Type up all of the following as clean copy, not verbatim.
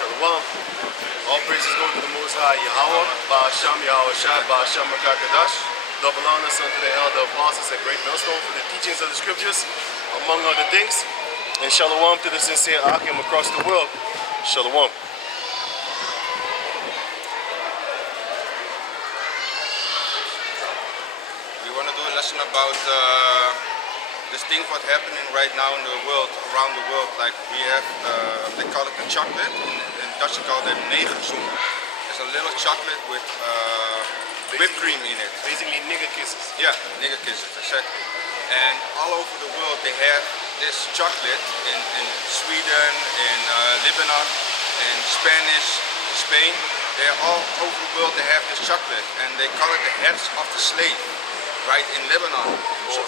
Shalom. All praises go to the Most High Yahweh, Ba'asham Yahweh Shai, Ba'asham Makakadash. Double honors unto the elder apostles at Great Millstone for the teachings of the scriptures, among other things. And Shalom to the sincere Akim across the world. Shalom. We want to do a lesson about this thing what's happening right now in the world, around the world. Like we have, they call it the chocolate. In Dutch they call it negerzoen. It's a little chocolate with whipped cream in it. Basically nigger kisses. Yeah, nigger kisses, exactly. And all over the world they have this chocolate in Sweden, in Lebanon, in Spanish, Spain. They're all over the world they have this chocolate, and they call it the heads of the slave, right, in Lebanon. So,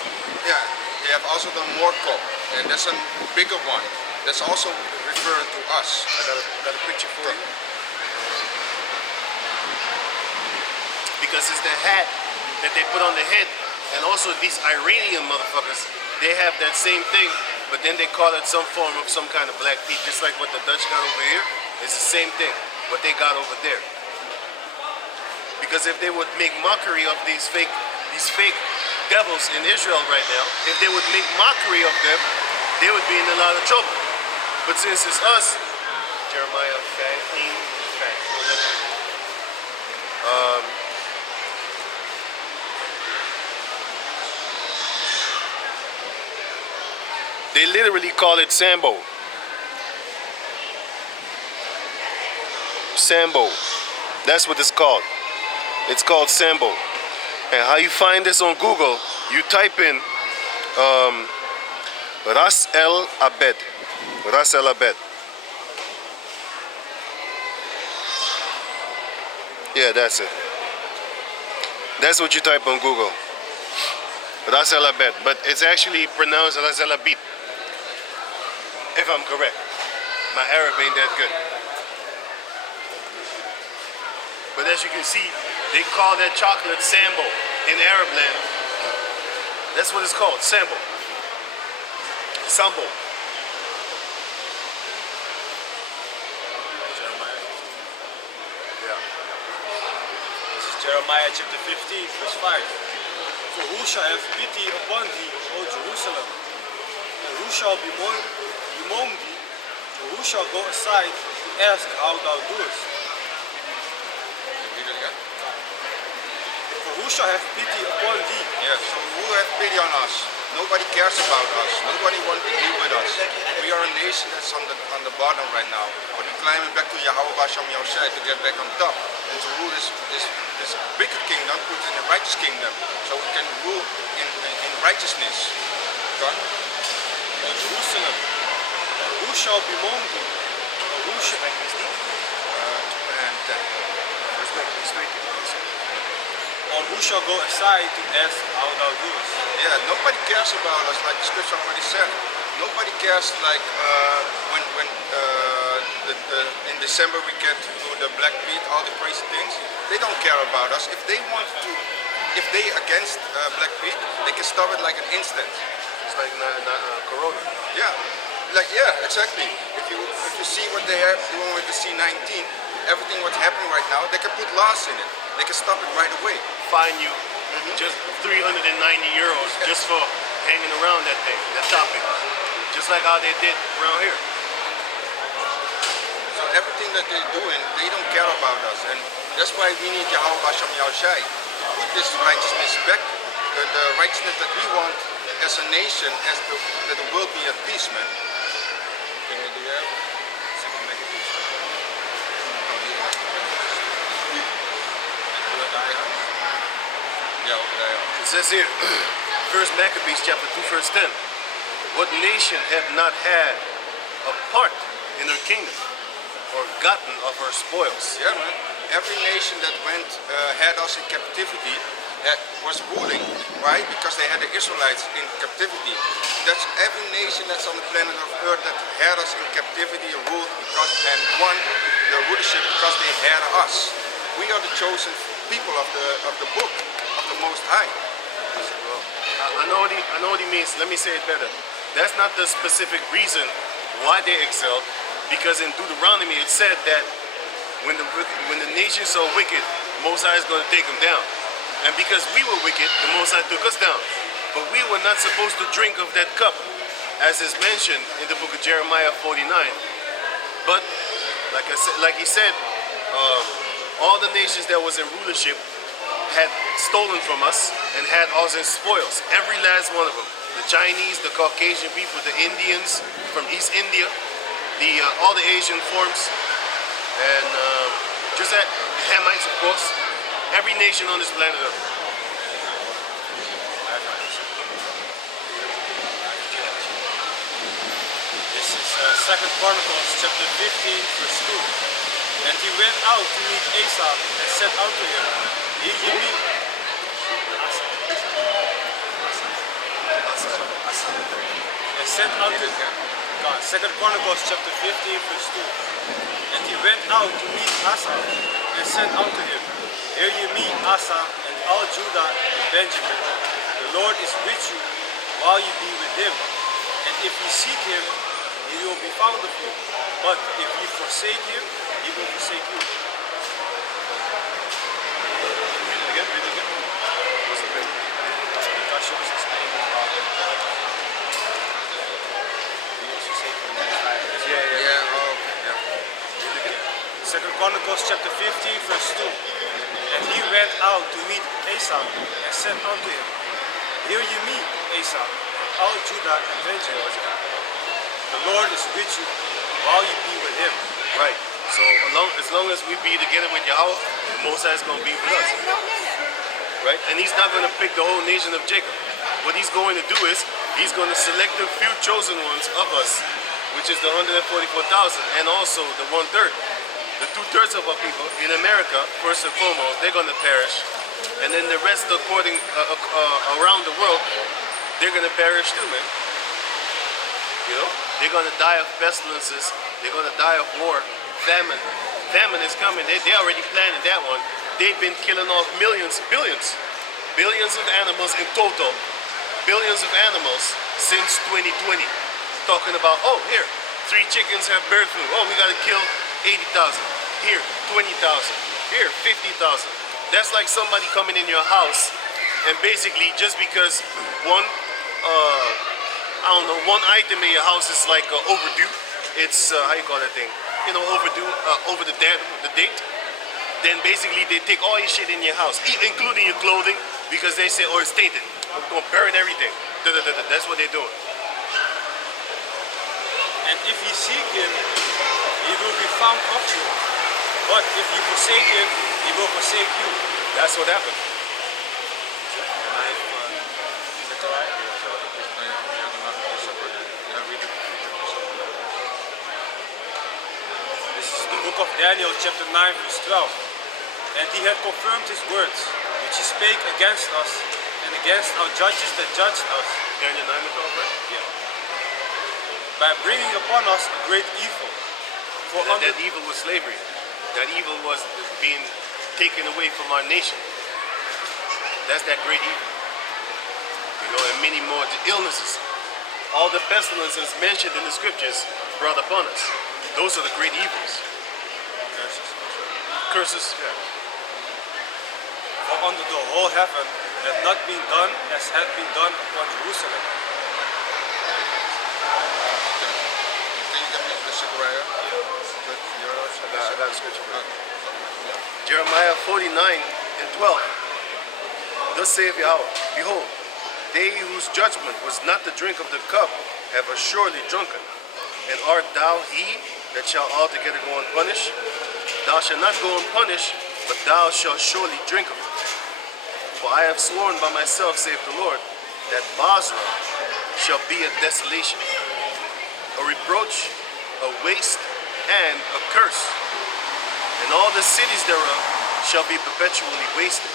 yeah, they have also the moorkop, and that's a bigger one. That's also referring to us. I got a picture for you. Because it's the hat that they put on the head, and also these Iranian motherfuckers, they have that same thing, but then they call it some form of some kind of black meat, just like what the Dutch got over here. It's the same thing, what they got over there. Because if they would make mockery of these fake devils in Israel right now, if they would make mockery of them, they would be in a lot of trouble. But since it's us, Jeremiah 15, they literally call it Sambo. Sambo. That's what it's called. It's called Sambo. And how you find this on Google, you type in Ras El Abed. Ras El Abed. Yeah, that's it. That's what you type on Google. Ras El Abed. But it's actually pronounced Ras El Abid, if I'm correct. My Arab ain't that good. But as you can see, they call that chocolate Sambo in Arab land. That's what it's called, Sambo. Sambo. Yeah. This is Jeremiah chapter 15, verse 5. For who shall have pity upon thee, O Jerusalem? And who shall bemoan thee? And who shall go aside to ask how thou doest? For who shall have pity upon thee? Yes, so who have pity on us? Nobody cares about us. Nobody wants to deal with us. We are a nation that's on the bottom right now. But we're climbing back to Yahweh Basham Yahushai to get back on top and to rule this bigger kingdom, put in a righteous kingdom, so we can rule in righteousness. God? O Jerusalem, and who shall bemoan thee? Or who shall or who shall go aside to ask how thou doest? Yeah, nobody cares about us, like the scripture already said. Nobody cares, like when in December we get to do the Black Pete, all the crazy things. They don't care about us. If they want to, if they against Black Pete, they can stop it like an instant. It's like Corona. Yeah, exactly. If you see what they are doing with the C-19, everything what's happening right now, they can put laws in it. They can stop it right away. Fine you just 390 euros just for hanging around that thing, that topic. Just like how they did around here. So everything that they're doing, they don't care about us. And that's why we need Yahweh Basham Yahushai to put this righteousness back, the righteousness that we want as a nation, that the world be at peace, man. Can you do that? It says here, 1 Maccabees chapter 2 verse 10. What nation hath not had a part in her kingdom, or gotten of her spoils? Yeah, man. Every nation that had us in captivity was ruling, right? Because they had the Israelites in captivity. That's every nation that's on the planet of Earth that had us in captivity and ruled and won the rulership because they had us. We are the chosen people of the book of the Most High. I know what he means. Let me say it better. That's not the specific reason why they excelled, Because in Deuteronomy it said that when the nations are wicked, Most High is going to take them down. And because we were wicked, the Most High took us down. But we were not supposed to drink of that cup, as is mentioned in the book of Jeremiah 49. But like he said, all the nations that was in rulership had stolen from us and had us in spoils. Every last one of them. The Chinese, the Caucasian people, the Indians from East India, all the Asian forms, and just that Hamites, of course. Every nation on this planet Earth. This is 2 Chronicles chapter 15 verse 2. And he went out to meet Asa and said unto him, Hear ye me? And said unto God, 2 Chronicles chapter 15 verse 2. And he went out to meet Asa and said unto him, Hear ye me, Asa, and all Judah and Benjamin. The Lord is with you while ye be with him. And if ye seek him, he will be found of you. But if ye forsake him, he will forsake you. Read it again. What's the thing? Because she was explaining about he was forsaken in that time. Yeah. Oh, yeah. 2 Chronicles chapter 15 verse 2. And he went out to meet Asa and said unto him, Hear ye me, Asa, and all Judah and Benjamin. The Lord is with you while ye be with him. Right. So as long as we be together with Yahweh, the Most High is going to be with us. Right? And he's not going to pick the whole nation of Jacob. What he's going to do is, he's going to select the few chosen ones of us, which is the 144,000, and also the 1/3. The 2/3 of our people in America, first and foremost, they're going to perish. And then the rest according around the world, they're going to perish too, man. You know? They're going to die of pestilences. They're going to die of war. Famine. Famine is coming. They already planning that one. They've been killing off billions of animals in total. Billions of animals since 2020. Talking about, oh, here, 3 chickens have bird flu. Oh, we got to kill 80,000. Here, 20,000. Here, 50,000. That's like somebody coming in your house and basically just because one item in your house is like overdue. It's how you call that thing? You know, overdue, over the date. Then basically they take all your shit in your house, including your clothing, because they say, oh, it's tainted. We're gonna burn everything. That's what they're doing. And if ye seek him, he will be found of you. But if you forsake him, he will forsake you. That's what happened. This is the book of Daniel, chapter 9, verse 12. And he had confirmed his words, which he spake against us, and against our judges that judged us. Daniel 9 and 12, right? Yeah. By bringing upon us a great evil. For That evil was slavery. That evil was being taken away from our nation. That's that great evil. You know, and many more illnesses. All the pestilences mentioned in the scriptures brought upon us. Those are the great evils. Curses, yeah. For under the whole heaven had not been done as had been done upon Jerusalem. Can you give me the Zechariah? I got a scripture for you. Jeremiah 49 and 12. Thus saith Yahweh, Behold, they whose judgment was not to drink of the cup have assuredly drunken. And art thou he that shall altogether go unpunished? Thou shalt not go unpunished, but thou shalt surely drink of it. For I have sworn by myself, saith the Lord, that Basra shall be a desolation, a reproach, a waste, and a curse. And all the cities thereof shall be perpetually wasted.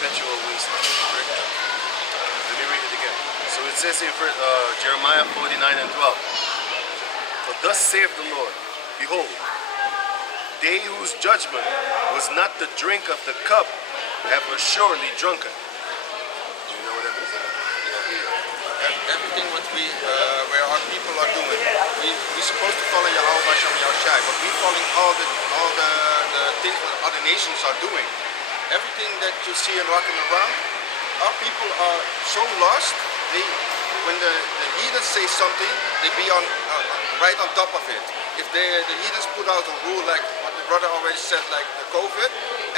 Perpetual waste. Let me read it again. So it says here for Jeremiah 49 and 12. For thus saith the Lord, Behold, they whose judgment was not to drink of the cup have assuredly drunken. Do you know what that means? Everything what we, where our people are doing, we supposed to follow Yahweh Hashem Yahushai, but we following all the things that other nations are doing. Everything that you see and rocking around, our people are so lost. When the heathens say something, they be on right on top of it. If the heathens put out a rule like what the brother already said, like the COVID,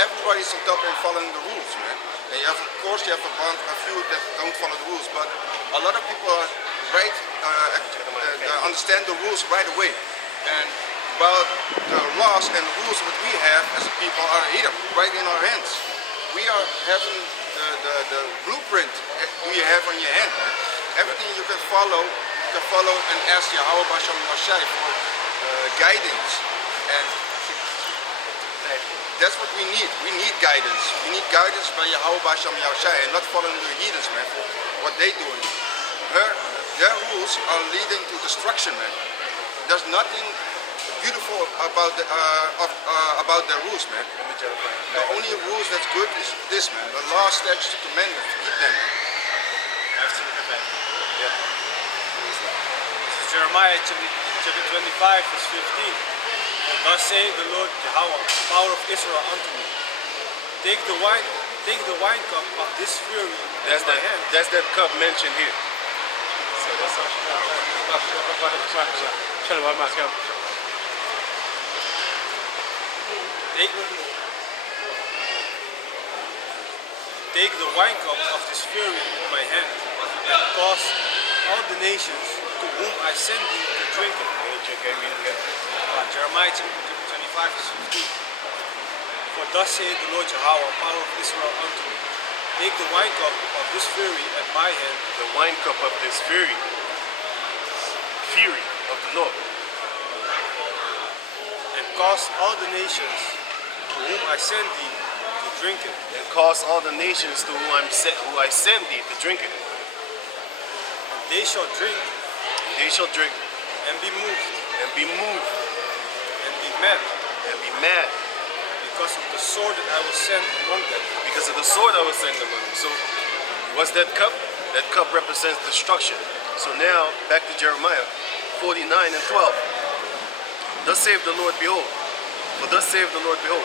everybody's on top and following the rules, man. And you have, of course, you have a few that don't follow the rules, but a lot of people are right, understand the rules right away. And while the laws and rules that we have as a people are here, right in our hands. We are having the blueprint you have on your hand, man. Everything you can follow and ask Yahweh Bashem Mashai for guidance. And that's what we need. We need guidance. We need guidance by Yahweh Bashem Mashai and not following the heathens, man, for what they're doing. Their rules are leading to destruction, man. There's nothing beautiful about their rules, man. The only rules that's good is this, man. The law, statutes, and commandments. Keep them, man. Yeah. This is Jeremiah chapter 25, verse 15. Thus saith the Lord Yahweh, the power of Israel unto me. Take the wine cup of this fury in my hand. That's that cup mentioned here. Take the wine cup of this fury in my hand, and cause all the nations to whom I send thee to drink it. Jeremiah chapter 25, verse 15. For thus saith the Lord Yahweh, power of Israel unto me. Take the wine cup of this fury at my hand. The wine cup of this fury of the Lord. And cause all the nations to whom I send thee to drink it. And cause all the nations to whom I send thee to drink it. And they shall drink. And they shall drink. And be moved. And be moved. And be mad. And be mad. Because of the sword that I will send among them. Because of the sword I will send among them. So, what's that cup? That cup represents destruction. So now, back to Jeremiah 49 and 12. Thus saith the Lord, behold. For thus saith the Lord, behold.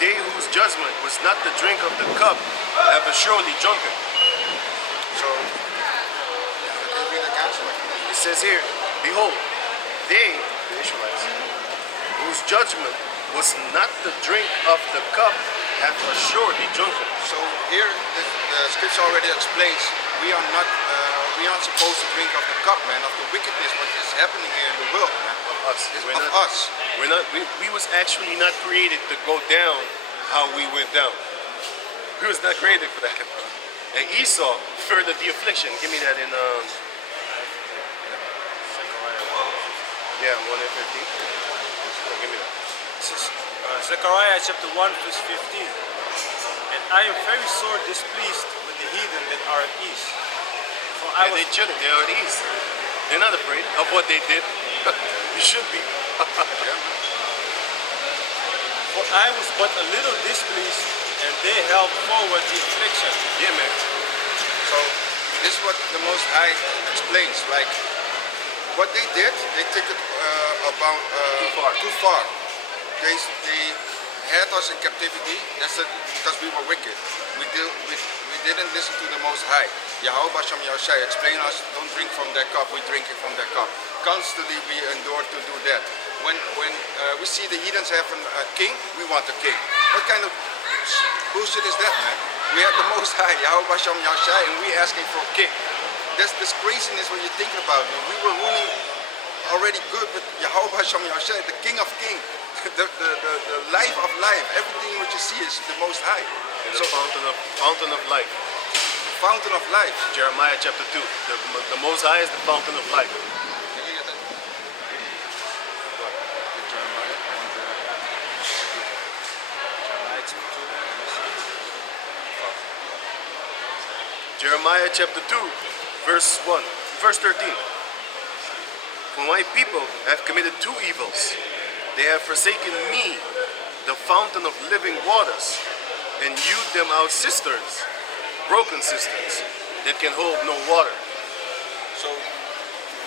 They whose judgment was not the drink of the cup have assuredly drunken. So, it says here, behold, they, the Israelites, whose judgment was not the drink of the cup have assuredly drunken. So here the scripture already explains we are not supposed to drink of the cup, man, of the wickedness what is happening here in the world, man. We was actually not created to go down how we went down. We was not created for that. And Esau furthered the affliction. Give me that in 1 and 15. Give me that. This is Zechariah chapter 1, verse 15. And I am very sore displeased with the heathen that are at ease. For they're chilling, they are at ease. They're not afraid of what they did. You should be. For I was but a little displeased, and they held forward the affliction. Yeah, man. So this is what the Most High explains. Like what they did, they took it too far. They had us in captivity. That's it, because we were wicked. We didn't listen to the Most High. Yahweh Bashem Yahushai explained us, don't drink from that cup, we drink it from that cup. Constantly we endure to do that. When we see the heathens have a king, we want a king. What kind of bullshit is that, man? We have the Most High, Yahweh Bashem Yahushai, and we asking for a king. That's this craziness what you're thinking about. We were ruling already good with Yahweh Bashem Yahushai, the King of Kings. The life of life, everything what you see is the Most High. The fountain of life. Fountain of life. Jeremiah chapter 2. The Most High is the fountain of life. Can you get that? Jeremiah chapter 2, verse 13. For my people have committed two evils. They have forsaken me, the fountain of living waters, and hewed them out cisterns, broken cisterns, that can hold no water. So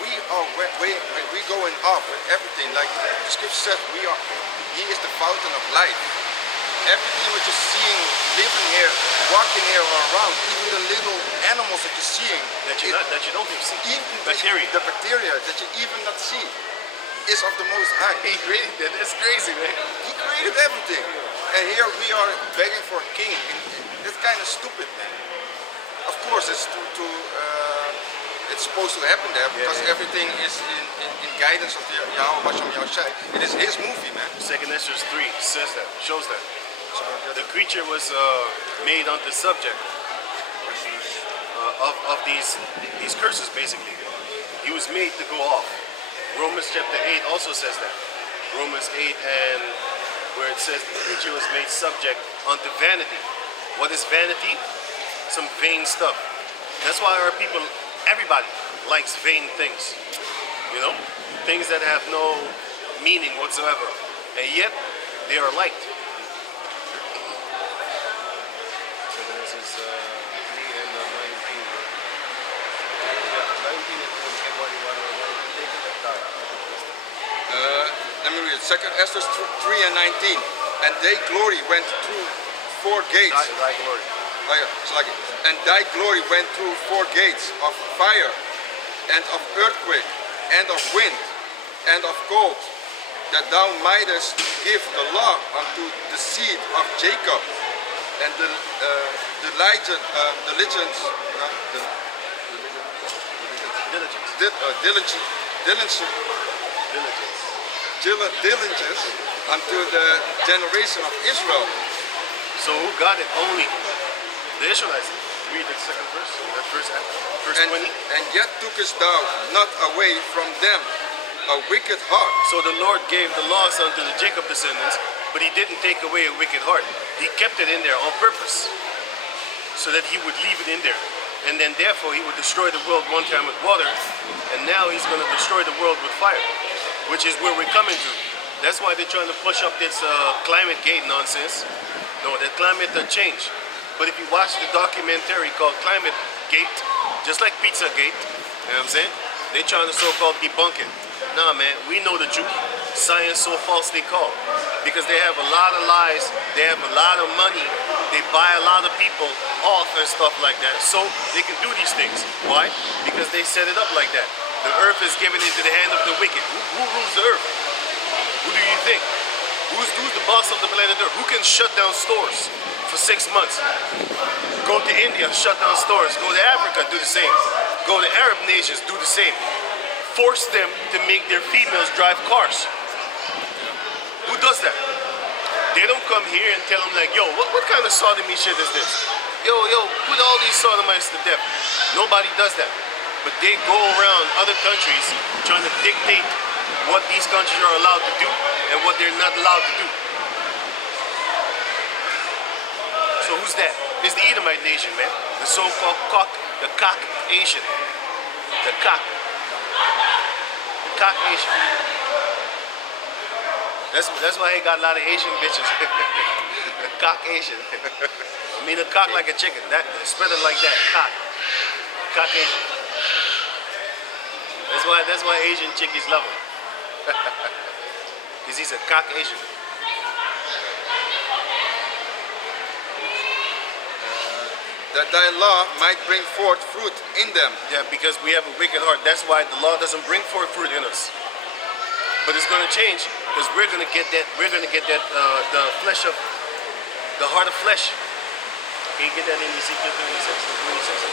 we we going up with everything. Like the scripture says, He is the fountain of life. Everything what you're seeing, living here, walking here or around, even the little animals that you're seeing, that you don't even see. even Bacteria. the bacteria that you even not see, is of the Most High. He created that. That's crazy, man. He created everything, and here we are begging for a king. It's kind of stupid, man. Of course, it's it's supposed to happen there because everything is in guidance of the Yahweh Hashem Yahushai. It is His movie, man. 2 Esdras 3 says that, shows that. The creature was made unto subject of these curses, basically. He was made to go off. Romans chapter 8 also says that. Romans 8, and where it says the creature was made subject unto vanity. What is vanity? Some vain stuff. That's why our people, everybody likes vain things. You know? Things that have no meaning whatsoever. And yet, they are liked. So this is 3 and 19. Yeah, 19 is what you want to take it. Let me read it. 2 Esther 3 and 19. And thy glory went through 4 gates. Thy glory. Oh yeah, it's like it. And thy glory went through 4 gates of fire, and of earthquake, and of wind, and of cold, that thou mightest give the law unto the seed of Jacob, and diligence unto the generation of Israel. So who got it? Only the Israelites. Read the second verse. That verse 20. And yet tookest thou not away from them a wicked heart. So the Lord gave the laws unto the Jacob descendants, but He didn't take away a wicked heart. He kept it in there on purpose, so that He would leave it in there. And then therefore He would destroy the world one time with water, and now He's going to destroy the world with fire, which is where we're coming to. That's why they're trying to push up this climate gate nonsense. No, the climate change. But if you watch the documentary called Climate Gate, just like Pizza Gate, you know what I'm saying? They're trying to so-called debunk it. Nah, man, we know the truth. Science so falsely called. Because they have a lot of lies, they have a lot of money, they buy a lot of people off and stuff like that. So they can do these things. Why? Because they set it up like that. The earth is given into the hand of the wicked. Who rules the earth? Who do you think? Who's the boss of the planet Earth? Who can shut down stores for 6 months? Go to India, shut down stores. Go to Africa, do the same. Go to Arab nations, do the same. Force them to make their females drive cars. Who does that? They don't come here and tell them like, yo, what kind of sodomy shit is this? Yo, put all these sodomites to death. Nobody does that. But they go around other countries trying to dictate what these countries are allowed to do and what they're not allowed to do. So who's that? It's the Edomite nation, man. The so-called the Caucasian. The Caucasian. That's why he got a lot of Asian bitches. The Caucasian. I mean a cock like a chicken. That spread it like that. Caucasian. That's why Asian chickies love him. Because he's a Caucasian. That thy law might bring forth fruit in them. Yeah, because we have a wicked heart. That's why the law doesn't bring forth fruit in us. But it's going to change because we're going to get that. We're going to get that. The flesh of the heart of flesh. Can you get that in Ezekiel 36 and 26?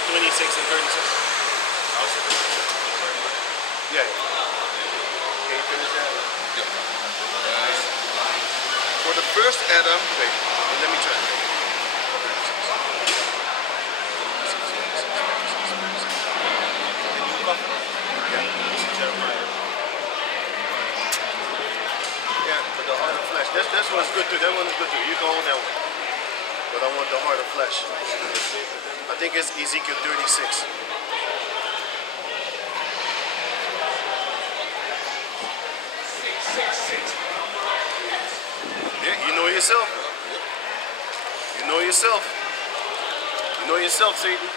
Or 26 and 36? Yeah. Can you finish that? Yeah. For the first Adam. Wait, let me try. Yeah, but the heart of flesh. This one's good too. That one is good too. You can hold that one. But I want the heart of flesh. I think it's Ezekiel 36. Yeah, you know yourself. You know yourself. You know yourself, Satan.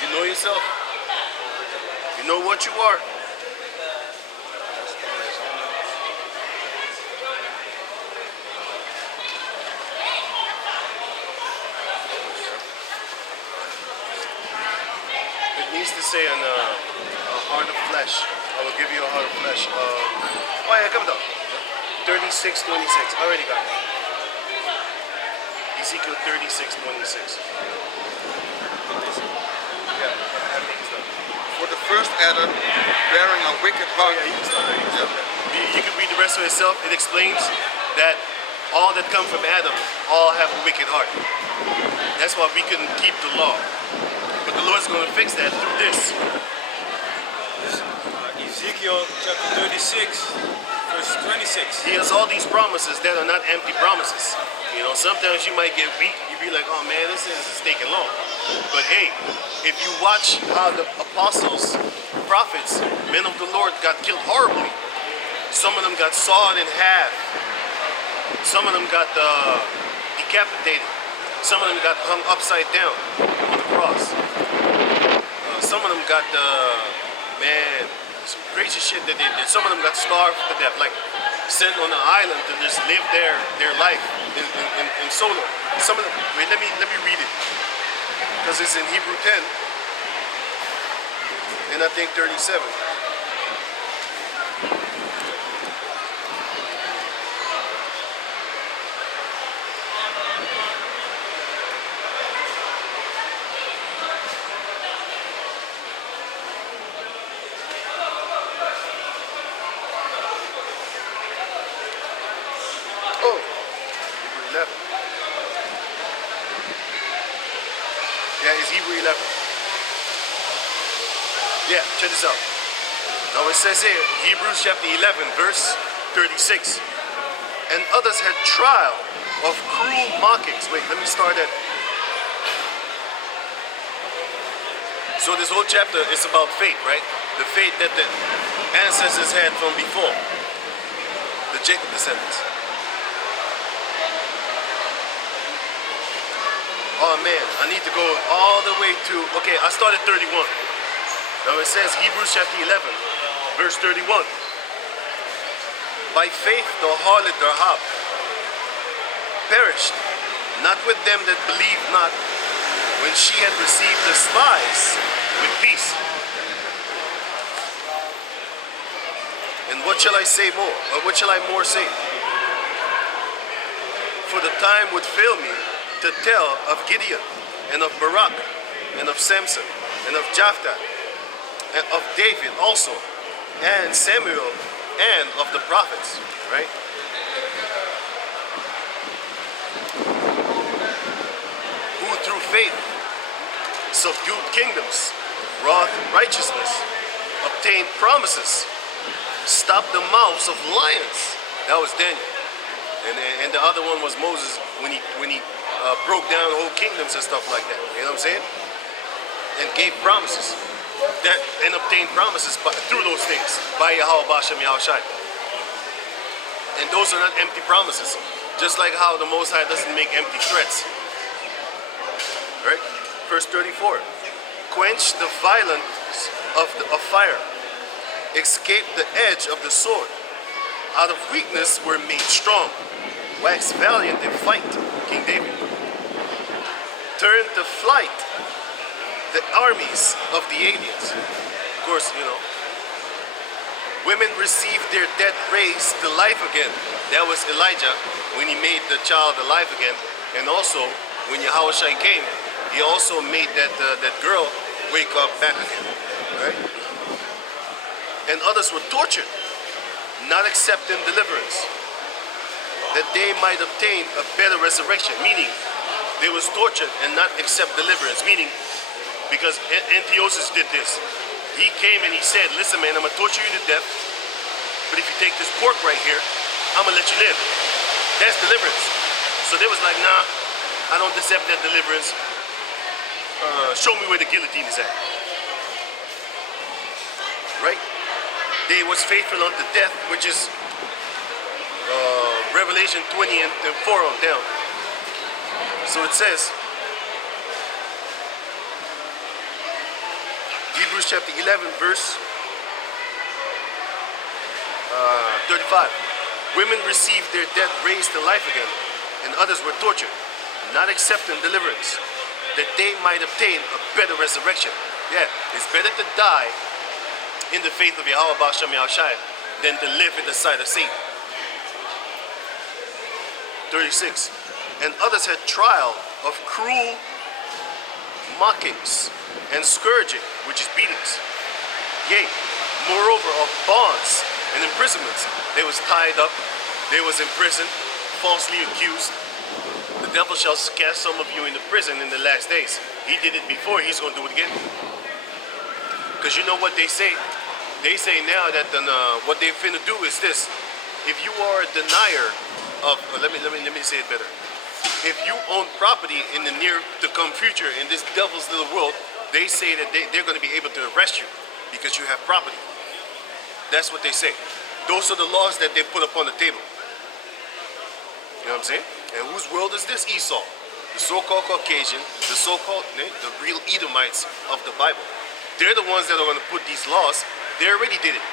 You know yourself. You know what you are. used to say a heart of flesh. I will give you a heart of flesh. Oh yeah, come on. 36:26. Already got it. Ezekiel 36:26. Yeah, everything's done. For the first Adam, bearing a wicked heart. Yeah, you can start there. You can read the rest of itself. It explains that all that come from Adam all have a wicked heart. That's why we couldn't keep the law. But the Lord's going to fix that through this. Ezekiel chapter 36, verse 26. He has all these promises that are not empty promises. You know, sometimes you might get weak. You be like, oh man, this is taking long. But hey, if you watch how the apostles, prophets, men of the Lord got killed horribly. Some of them got sawed in half. Some of them got decapitated. Some of them got hung upside down on the cross. Some of them got, man, some crazy shit that they did. Some of them got starved to death, like sent on an island to just live their life in solo. Some of them, wait, let me read it, because it's in Hebrew 10, and I think 37. Oh, Hebrew 11. Yeah, it's Hebrew 11. Yeah, check this out. Now it says here, Hebrews chapter 11, verse 36. And others had trial of cruel mockings. Wait, let me start at. So this whole chapter is about faith, right? The faith that the ancestors had from before. The Jacob descendants. Oh man, I need to go all the way to, okay, I started 31. Now it says Hebrews chapter 11, verse 31. By faith the harlot Rahab perished, not with them that believed not, when she had received the spies with peace. And what shall I say more? Or what shall I more say? For the time would fail me to tell of Gideon, and of Barak, and of Samson, and of Jephthah, and of David also, and Samuel, and of the prophets, right? Who through faith subdued kingdoms, wrought righteousness, obtained promises, stopped the mouths of lions. That was Daniel. And the other one was Moses when he broke down whole kingdoms and stuff like that. You know what I'm saying? And gave promises that and obtained promises through those things by Yahweh Bashem Yahushai. And those are not empty promises. Just like how the Most High doesn't make empty threats. Right? Verse 34. Quench the violence of fire. Escape the edge of the sword. Out of weakness were made strong. Wax valiant in fight, King David. Turn to flight the armies of the aliens. Of course, you know. Women received their dead raised to life again. That was Elijah when he made the child alive again. And also, when Yahushua came, he also made that girl wake up back again. Right? And others were tortured, not accepting deliverance, that they might obtain a better resurrection. Meaning, they was tortured and not accept deliverance. Meaning, because Antiochus did this. He came and he said, listen man, I'm going to torture you to death, but if you take this pork right here, I'm going to let you live. That's deliverance. So they was like, nah, I don't accept that deliverance. Show me where the guillotine is at. Right? They was faithful unto death, which is Revelation 20 and 4 on down. So it says, Hebrews chapter 11, verse 35. Women received their dead raised to life again, and others were tortured, not accepting deliverance, that they might obtain a better resurrection. Yeah, it's better to die in the faith of Yahweh Ba'ashem Yahushai than to live in the sight of Satan. 36. And others had trial of cruel mockings and scourging, which is beatings. Yea, moreover of bonds and imprisonments. They was tied up, they was in prison, falsely accused. The devil shall cast some of you into prison in the last days. He did it before, he's going to do it again. Because you know what they say? They say now that what they finna do is this. If you are a denier of, let me say it better. If you own property in the near to come future in this devil's little world, they say that they're going to be able to arrest you because you have property. That's what they say. Those are the laws that they put up on the table. You know what I'm saying? And whose world is this? Esau. The so-called Caucasian, the so-called, the real Edomites of the Bible. They're the ones that are going to put these laws. They already did it.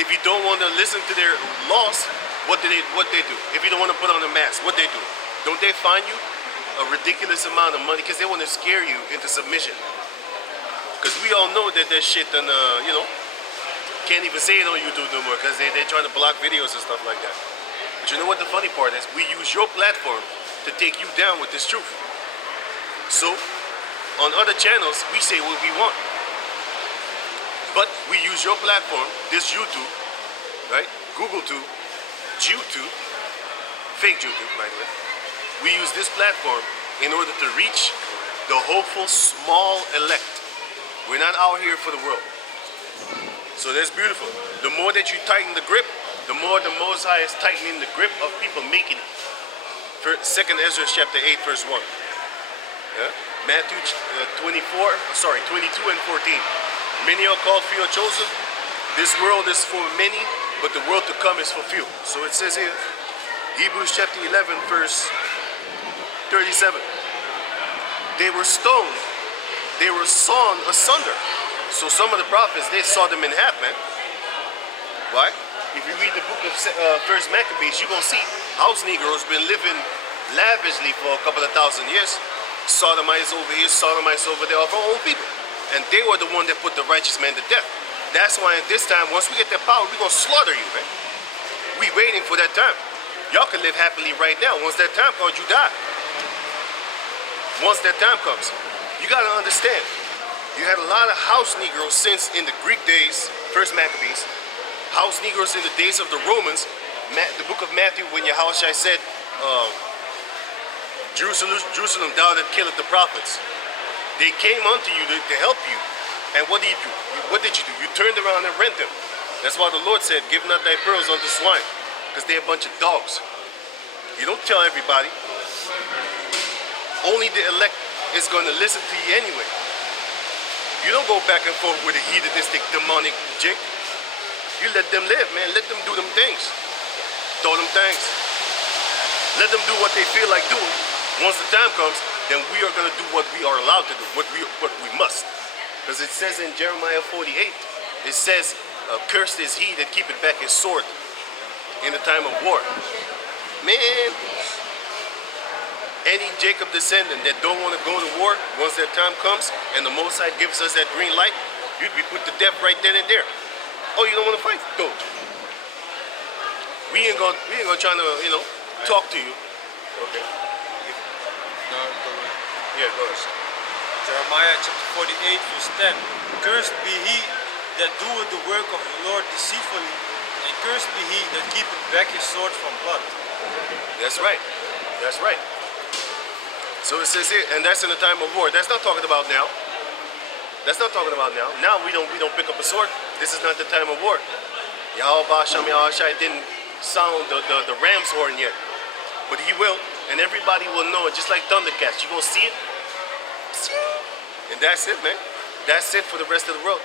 If you don't want to listen to their laws, what they do? If you don't want to put on a mask, what they do? Don't they fine you a ridiculous amount of money because they want to scare you into submission? Because we all know that there's shit and can't even say it on YouTube no more because they're trying to block videos and stuff like that. But you know what the funny part is? We use your platform to take you down with this truth. So on other channels we say what we want. But we use your platform, this YouTube, right? Google Tube, YouTube, fake YouTube, by the way. We use this platform in order to reach the hopeful small elect. We're not out here for the world. So that's beautiful. The more that you tighten the grip, the more the Most High is tightening the grip of people making it. 2nd Ezra chapter 8, verse 1. Yeah? Matthew 22 and 14. Many are called, few are chosen. This world is for many, but the world to come is for few. So it says here, Hebrews chapter 11, verse 37. They were stoned, they were sawn asunder. So some of the prophets, they saw them in half, man. Why? If you read the book of 1st Maccabees, you're going to see house Negroes been living lavishly for a couple of thousand years. Sodomites over here, Sodomites over there, of our own people. And they were the one that put the righteous man to death. That's why at this time, once we get that power, we're going to slaughter you, man. We waiting for that time. Y'all can live happily right now. Once that time comes, you die. Once that time comes. You got to understand, you had a lot of house Negroes since in the Greek days, 1st Maccabees, house Negroes in the days of the Romans, the book of Matthew, when Yahushua said, Jerusalem thou that killeth the prophets. They came unto you to help you. And what did you do? What did you do? You turned around and rent them. That's why the Lord said, give not thy pearls unto swine. Because they're a bunch of dogs. You don't tell everybody. Only the elect is going to listen to you anyway. You don't go back and forth with a hedonistic, demonic jink. You let them live, man. Let them do them things. Throw them things. Let them do what they feel like doing. Once the time comes, then we are going to do what we are allowed to do, what we must. Because it says in Jeremiah 48, it says, cursed is he that keepeth back his sword in the time of war. Man, any Jacob descendant that don't want to go to war, once that time comes and the Most High gives us that green light, you'd be put to death right then and there. Oh, you don't want to fight? Go. We ain't gonna try to, talk to you. Okay. Yeah, go ahead. Jeremiah chapter 48, verse 10. Cursed be he that doeth the work of the Lord deceitfully, and cursed be he that keepeth back his sword from blood. That's right. That's right. So it says here, and that's in the time of war. That's not talking about now. That's not talking about now. Now we don't pick up a sword. This is not the time of war. Yahweh Ba'ashem Yahushai didn't sound the ram's horn yet. But he will, and everybody will know it, just like Thundercats. You gonna see it? And that's it, man. That's it for the rest of the world.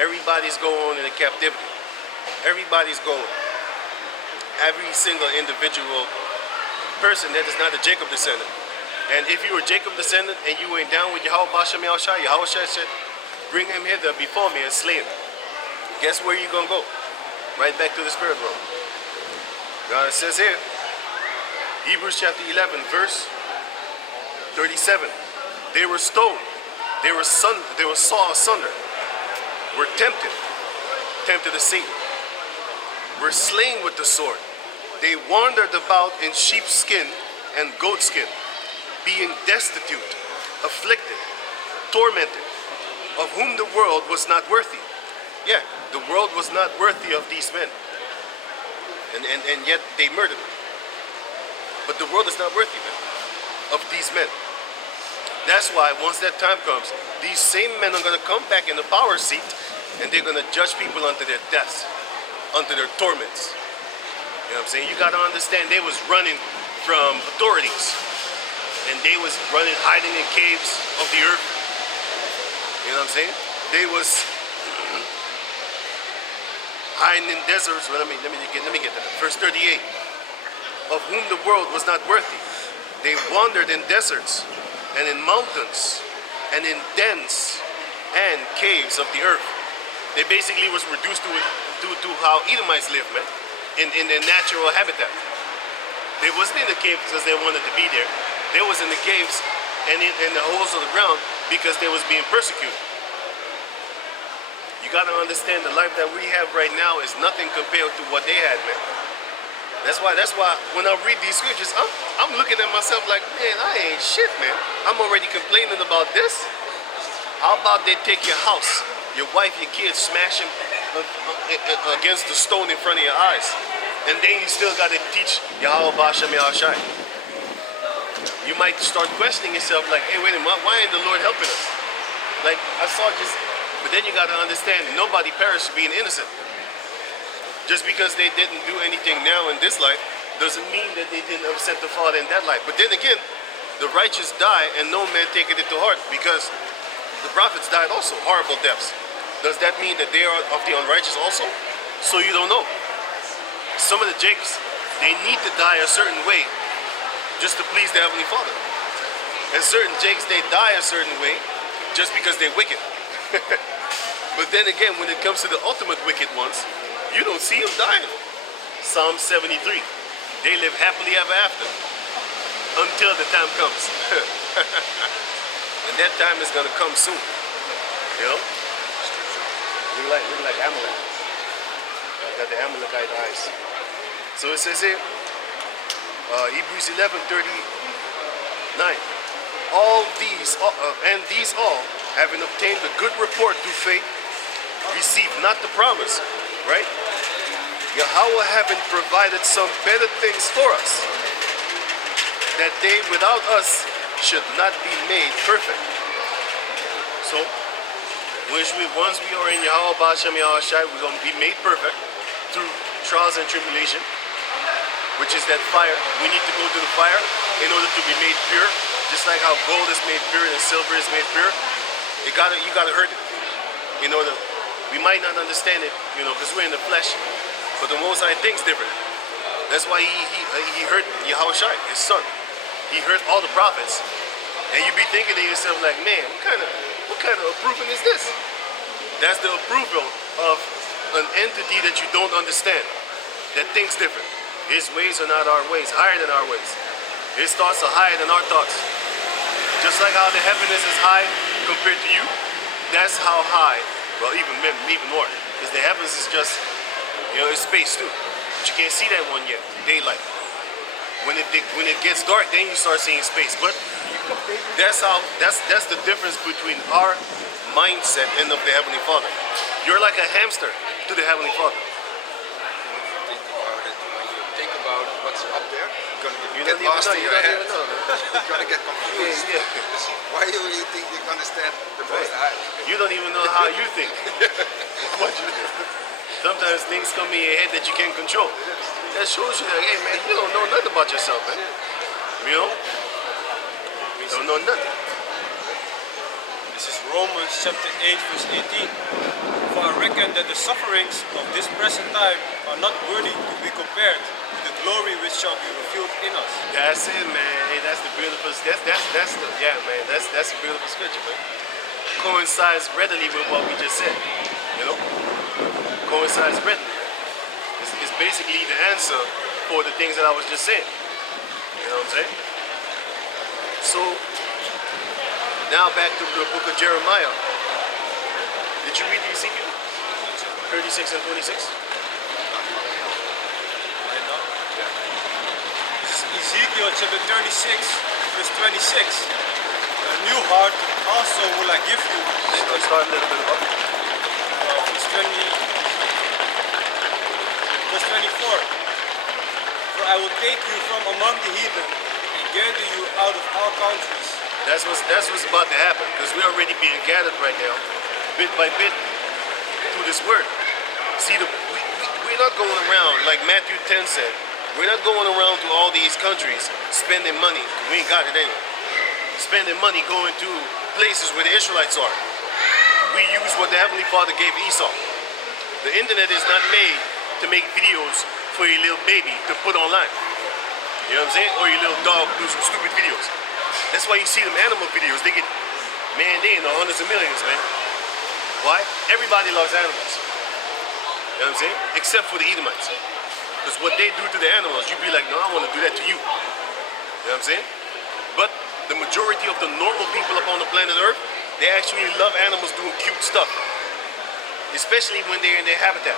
Everybody's going into captivity. Everybody's going. Every single individual person that is not a Jacob descendant. And if you were Jacob descendant and you went down with Yahweh Ba'ashem Yahushai, Yahushai said, bring him hither before me and slay him. Guess where you gonna go? Right back to the spirit world. God says here, Hebrews chapter 11, verse 37. They were stoned, they were saw asunder, were tempted of Satan, were slain with the sword. They wandered about in sheepskin and goatskin, being destitute, afflicted, tormented, of whom the world was not worthy. Yeah, the world was not worthy of these men. And yet they murdered them. But the world is not worthy, man, of these men. That's why once that time comes, these same men are going to come back in the power seat, and they're going to judge people unto their deaths, unto their torments. You know what I'm saying? You got to understand, they was running from authorities, and they was running, hiding in caves of the earth. You know what I'm saying? They was hiding in deserts. Well, let me get that. Verse 38. Of whom the world was not worthy. They wandered in deserts and in mountains and in dens and caves of the earth. They basically was reduced to it due to how Edomites live, man, in their natural habitat. They wasn't in the cave because they wanted to be there. They was in the caves and in the holes of the ground because they was being persecuted. You gotta understand, the life that we have right now is nothing compared to what they had, man. That's why when I read these scriptures, I'm looking at myself like, man, I ain't shit, man. I'm already complaining about this. How about they take your house, your wife, your kids, smash them against the stone in front of your eyes, and then you still got to teach Yahweh B'Shem Yahushai. You might start questioning yourself like, hey, wait a minute, why ain't the Lord helping us? Like, I saw just, but then you got to understand, nobody perished being innocent. Just because they didn't do anything now in this life doesn't mean that they didn't upset the Father in that life. But then again, the righteous die and no man taketh it to heart, because the prophets died also, horrible deaths. Does that mean that they are of the unrighteous also? So you don't know. Some of the jakes, they need to die a certain way just to please the Heavenly Father. And certain jakes, they die a certain way just because they're wicked. But then again, when it comes to the ultimate wicked ones, you don't see them dying. Psalm 73. They live happily ever after until the time comes. And that time is going to come soon. You know? Look like Amalek. Got the Amalekite eyes. So it says here, Hebrews 11:39. All these, and these all, having obtained a good report through faith, receive not the promise. Right? Yahweh having provided some better things for us, that they without us should not be made perfect. So, once we are in Yahweh B'Shem Yahushai, we're going to be made perfect through trials and tribulation, which is that fire. We need to go to the fire in order to be made pure, just like how gold is made pure and silver is made pure. You gotta hurt it in order. We might not understand it, you know, because we're in the flesh, but the Most High thinks different. That's why he hurt Yahushai, his son. He hurt all the prophets, and you be thinking to yourself like, man, what kind of approval is this? That's the approval of an entity that you don't understand, that thinks different. His ways are not our ways, higher than our ways. His thoughts are higher than our thoughts. Just like how the heavens is high compared to you, that's how high. Well, even more, because the heavens is just, you know, it's space too. But you can't see that one yet, daylight. When it gets dark, then you start seeing space. But that's the difference between our mindset and of the Heavenly Father. You're like a hamster to the Heavenly Father. When you think about what's up there, you're You gonna get lost in your head. You're You're gonna get confused. Yeah. Why do you think you understand the Most High? You don't even know how you think. What you think. Sometimes things come in your head that you can't control. That shows you that, hey man, you don't know nothing about yourself, man. You know? You don't know nothing. This is Romans chapter 8 verse 18. For I reckon that the sufferings of this present time are not worthy to be compared with the glory which shall be revealed in us. That's it, man. Hey, that's the beautiful. That's the, yeah, man. That's a beautiful scripture, man. Coincides readily with what we just said. You know, coincides readily. It's basically the answer for the things that I was just saying. You know what I'm saying? So now back to the book of Jeremiah. Did you read the Ezekiel? 36 and 26. Right now. Yeah. This is Ezekiel chapter 36, verse 26. A new heart also will I give you. So start a little bit up. Verse 24. For I will take you from among the heathen and gather you out of all countries. That's what's about to happen, because we're already being gathered right now, bit by bit, through this word. See, we're not going around, like Matthew 10 said, we're not going around to all these countries spending money. We ain't got it anyway. Spending money going to places where the Israelites are. We use what the Heavenly Father gave Esau. The internet is not made to make videos for your little baby to put online. You know what I'm saying? Or your little dog do some stupid videos. That's why you see them animal videos. They get, man, they in the hundreds of millions, man. Why? Everybody loves animals. You know what I'm saying? Except for the Edomites. Because what they do to the animals, you'd be like, no, I want to do that to you. You know what I'm saying? But the majority of the normal people upon the planet Earth, they actually love animals doing cute stuff. Especially when they're in their habitat.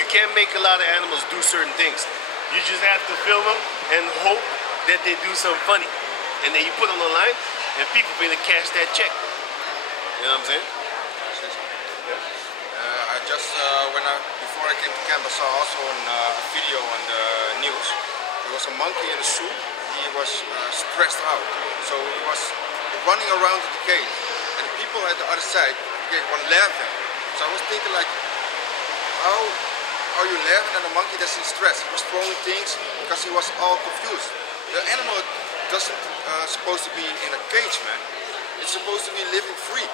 You can't make a lot of animals do certain things. You just have to film them and hope that they do something funny. And then you put them online, and people finna cash that check. You know what I'm saying? I just, before I came to camp, I saw also a video on the news. There was a monkey in a zoo. He was stressed out. So he was running around the cage. And the people at the other side were laughing. So I was thinking like, how are you laughing at a monkey that's in stress? He was throwing things because he was all confused. The animal doesn't supposed to be in a cage, man. It's supposed to be living free.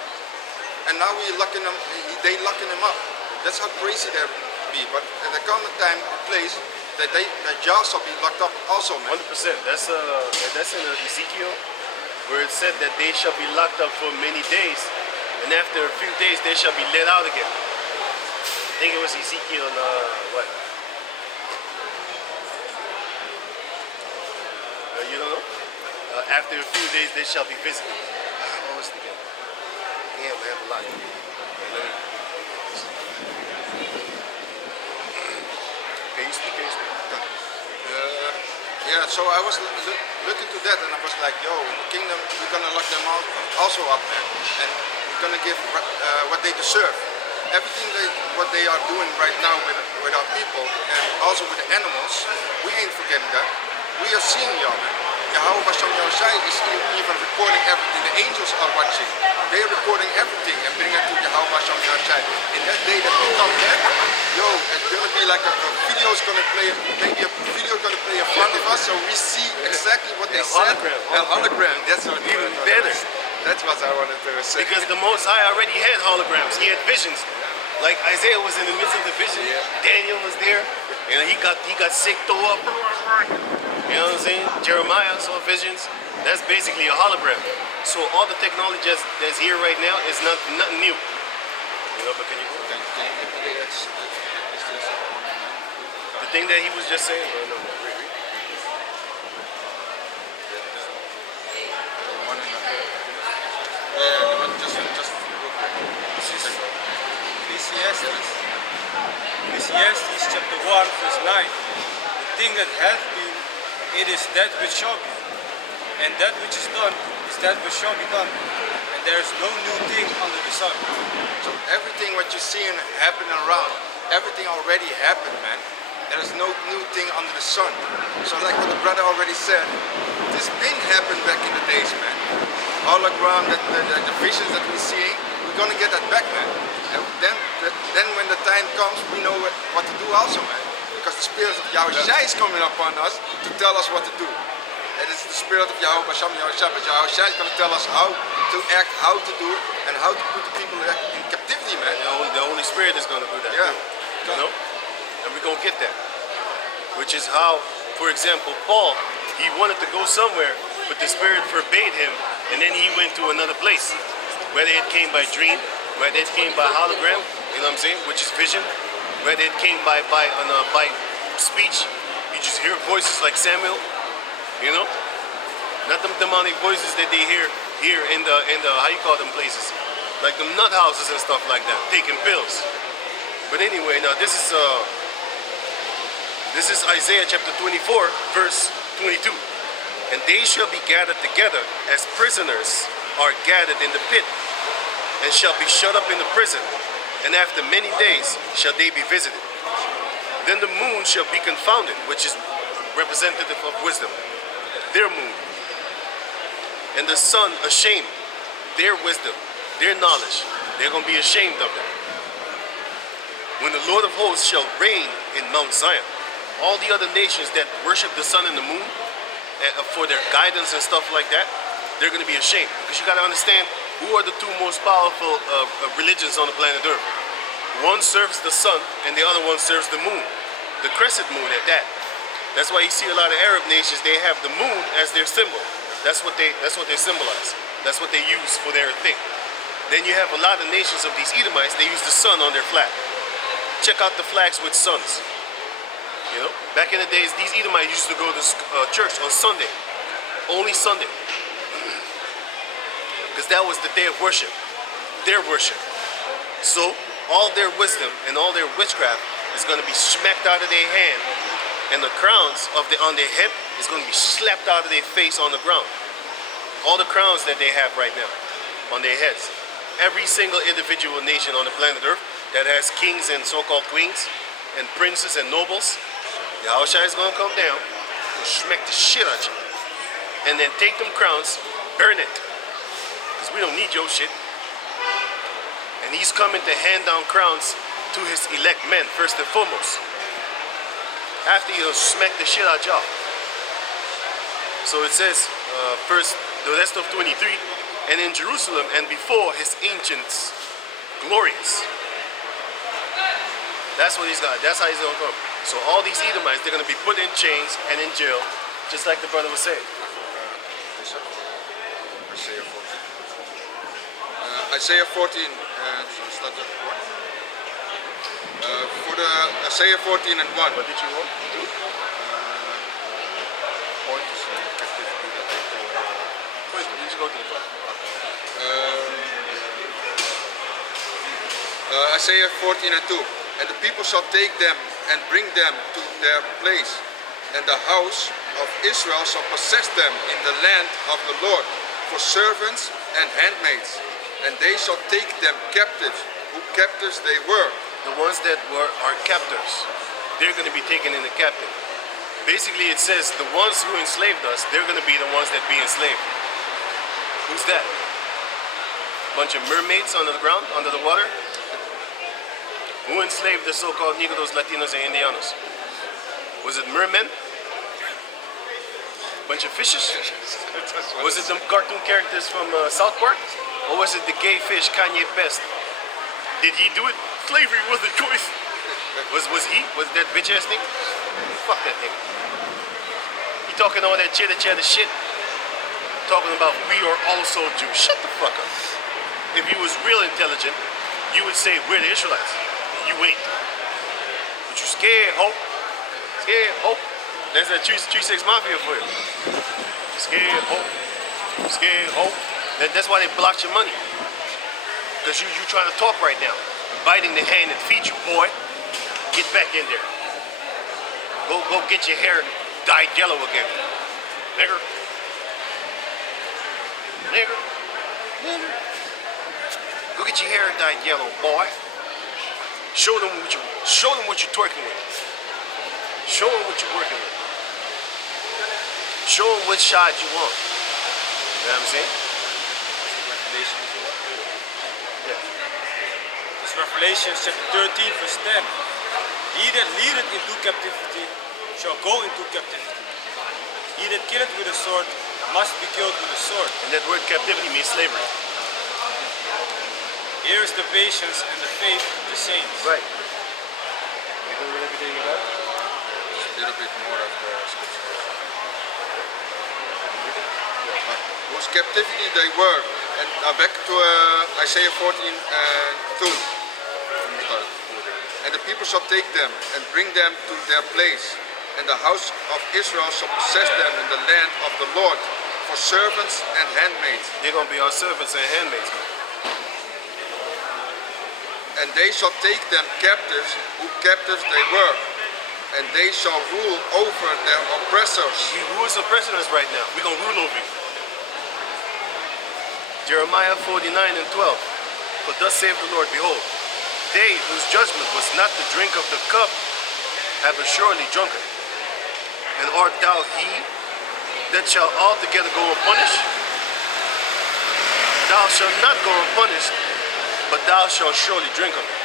And now we're locking them, they locking him up. That's how crazy they be. But there comes a time and place that their jaws will be locked up also, man. 100%. That's in Ezekiel, where it said that they shall be locked up for many days, and after a few days they shall be let out again. I think it was Ezekiel, what? You don't know? After a few days they shall be visited. What was it again? Damn, I have a lot. Can you speak? Yeah, so I was looking to that and I was like, yo, in the kingdom, we're gonna lock them out also up, man. And we're gonna give what they deserve. Everything what they are doing right now with our people and also with the animals, we ain't forgetting that. We are seeing y'all, man. Yahweh Hashem Yahushai is even recording everything. The angels are watching. They are recording everything and bringing it to Yahweh Hashem Yahushai. In that day that we come back, yo, it's gonna be like a video is gonna play, maybe a video is gonna play in front of us, so we see exactly what they said. A hologram. That's what Even better. That's what I wanted to say. Because the Most High already had holograms. He had visions. Like Isaiah was in the midst of the vision. Yeah. Daniel was there. And he got sick, throw up. You know what I'm saying? Jeremiah saw visions. That's basically a hologram. So all the technology that's here right now is nothing new. You know, but can you go? The thing that he was just saying. Oh, no, read. Ecclesiastes chapter 1 verse 9. The thing that hath been, it is that which shall be. And that which is done is that which shall be done. And there is no new thing under the sun. So everything what you see and happening around, everything already happened, man. There is no new thing under the sun. So like what the brother already said, this been happened back in the days, man. Hologram, the visions that we're seeing, we're gonna get that back, man. And then when the time comes, we know what to do also, man. Because the spirit of Yahushua is coming upon us to tell us what to do. And it's the spirit of Yahweh Hashem Yahushua, but Yahushua is going to tell us how to act, how to do, and how to put the people in captivity, man. The Holy Spirit is going to do that. Yeah. Too, you know? And we're going to get that. Which is how, for example, Paul, he wanted to go somewhere, but the Spirit forbade him, and then he went to another place. Whether it came by dream, whether it came by hologram, you know what I'm saying, which is vision, whether it came by speech, you just hear voices like Samuel, you know, not them demonic voices that they hear here in the how you call them places, like them nut houses and stuff like that, taking pills. But anyway, now this is Isaiah chapter 24, verse 22. And they shall be gathered together as prisoners are gathered in the pit, and shall be shut up in the prison, and after many days shall they be visited. Then the moon shall be confounded, which is representative of wisdom, their moon, and the sun ashamed, their wisdom, their knowledge. They're going to be ashamed of it. When the Lord of hosts shall reign in Mount Zion, all the other nations that worship the sun and the moon for their guidance and stuff like that, they're going to be ashamed. Because you got to understand, who are the two most powerful religions on the planet Earth? One serves the sun and the other one serves the moon. The crescent moon at that. That's why you see a lot of Arab nations, they have the moon as their symbol. That's what they symbolize. That's what they use for their thing. Then you have a lot of nations of these Edomites, they use the sun on their flag. Check out the flags with suns. You know, back in the days, these Edomites used to go to church on Sunday. Only Sunday. Because that was the day of worship. Their worship. So, all their wisdom and all their witchcraft is going to be smacked out of their hand. And the crowns on their head is going to be slapped out of their face on the ground. All the crowns that they have right now on their heads. Every single individual nation on the planet Earth that has kings and so-called queens and princes and nobles, Yahushua is going to come down and smack the shit out you. And then take them crowns, burn it. Because we don't need your shit. And he's coming to hand down crowns to his elect men, first and foremost. After he'll smack the shit out y'all. So it says, first, the rest of 23, and in Jerusalem and before his ancients, glorious. That's what he's got. That's how he's going to come. So all these Edomites, they're going to be put in chains and in jail, just like the brother was saying. Isaiah 14, for the Isaiah 14 and 1. What did you want? You just go to the front. Isaiah 14 and 2. And the people shall take them and bring them to their place, and the house of Israel shall possess them in the land of the Lord for servants and handmaids, and they shall take them captives, who captives they were. The ones that are captors, they're going to be taken into captive. Basically, it says the ones who enslaved us, they're going to be the ones that be enslaved. Who's that? Bunch of mermaids under the ground, under the water? Who enslaved the so-called Negros, Latinos, and Indianos? Was it mermen? Bunch of fishes? Was it them cartoon characters from South Park? Or was it the gay fish Kanye Pest? Did he do it? Slavery was the choice. Was he? Was that bitch ass thing? Fuck that thing. He talking all that chitter shit. Talking about we are also Jews. Shut the fuck up. If you was real intelligent, you would say we're the Israelites. You ain't. But you scared, hope. Scared, hope. That's that 3-6 Mafia for you. Scared, hope. Scared, hope. That's why they blocked your money. Because you trying to talk right now. Biting the hand that feeds you, boy. Get back in there. Go get your hair dyed yellow again. Nigger. Nigger. Nigger. Go get your hair dyed yellow, boy. Show them what you're twerking with. Show them what you're working with. Show them which side you want. You know what I'm saying? Yeah. It's Revelation chapter 13 verse 10. He that leadeth into captivity shall go into captivity. He that killeth with a sword must be killed with a sword. And that word captivity means slavery. Here is the patience and the faith of the saints. Right. You doing everything you got? A little bit more of the scripture. Whose captivity they were. And back to Isaiah 14 and 2. And the people shall take them and bring them to their place, and the house of Israel shall possess them in the land of the Lord for servants and handmaids. They're going to be our servants and handmaids. And they shall take them captives, who captives they were, and they shall rule over their oppressors. Who is oppressing us right now? We're going to rule over you. Jeremiah 49 and 12. For thus saith the Lord, behold, they whose judgment was not to drink of the cup have assuredly drunken. And art thou he that shall altogether go unpunished? Thou shalt not go unpunished, but thou shalt surely drink of it.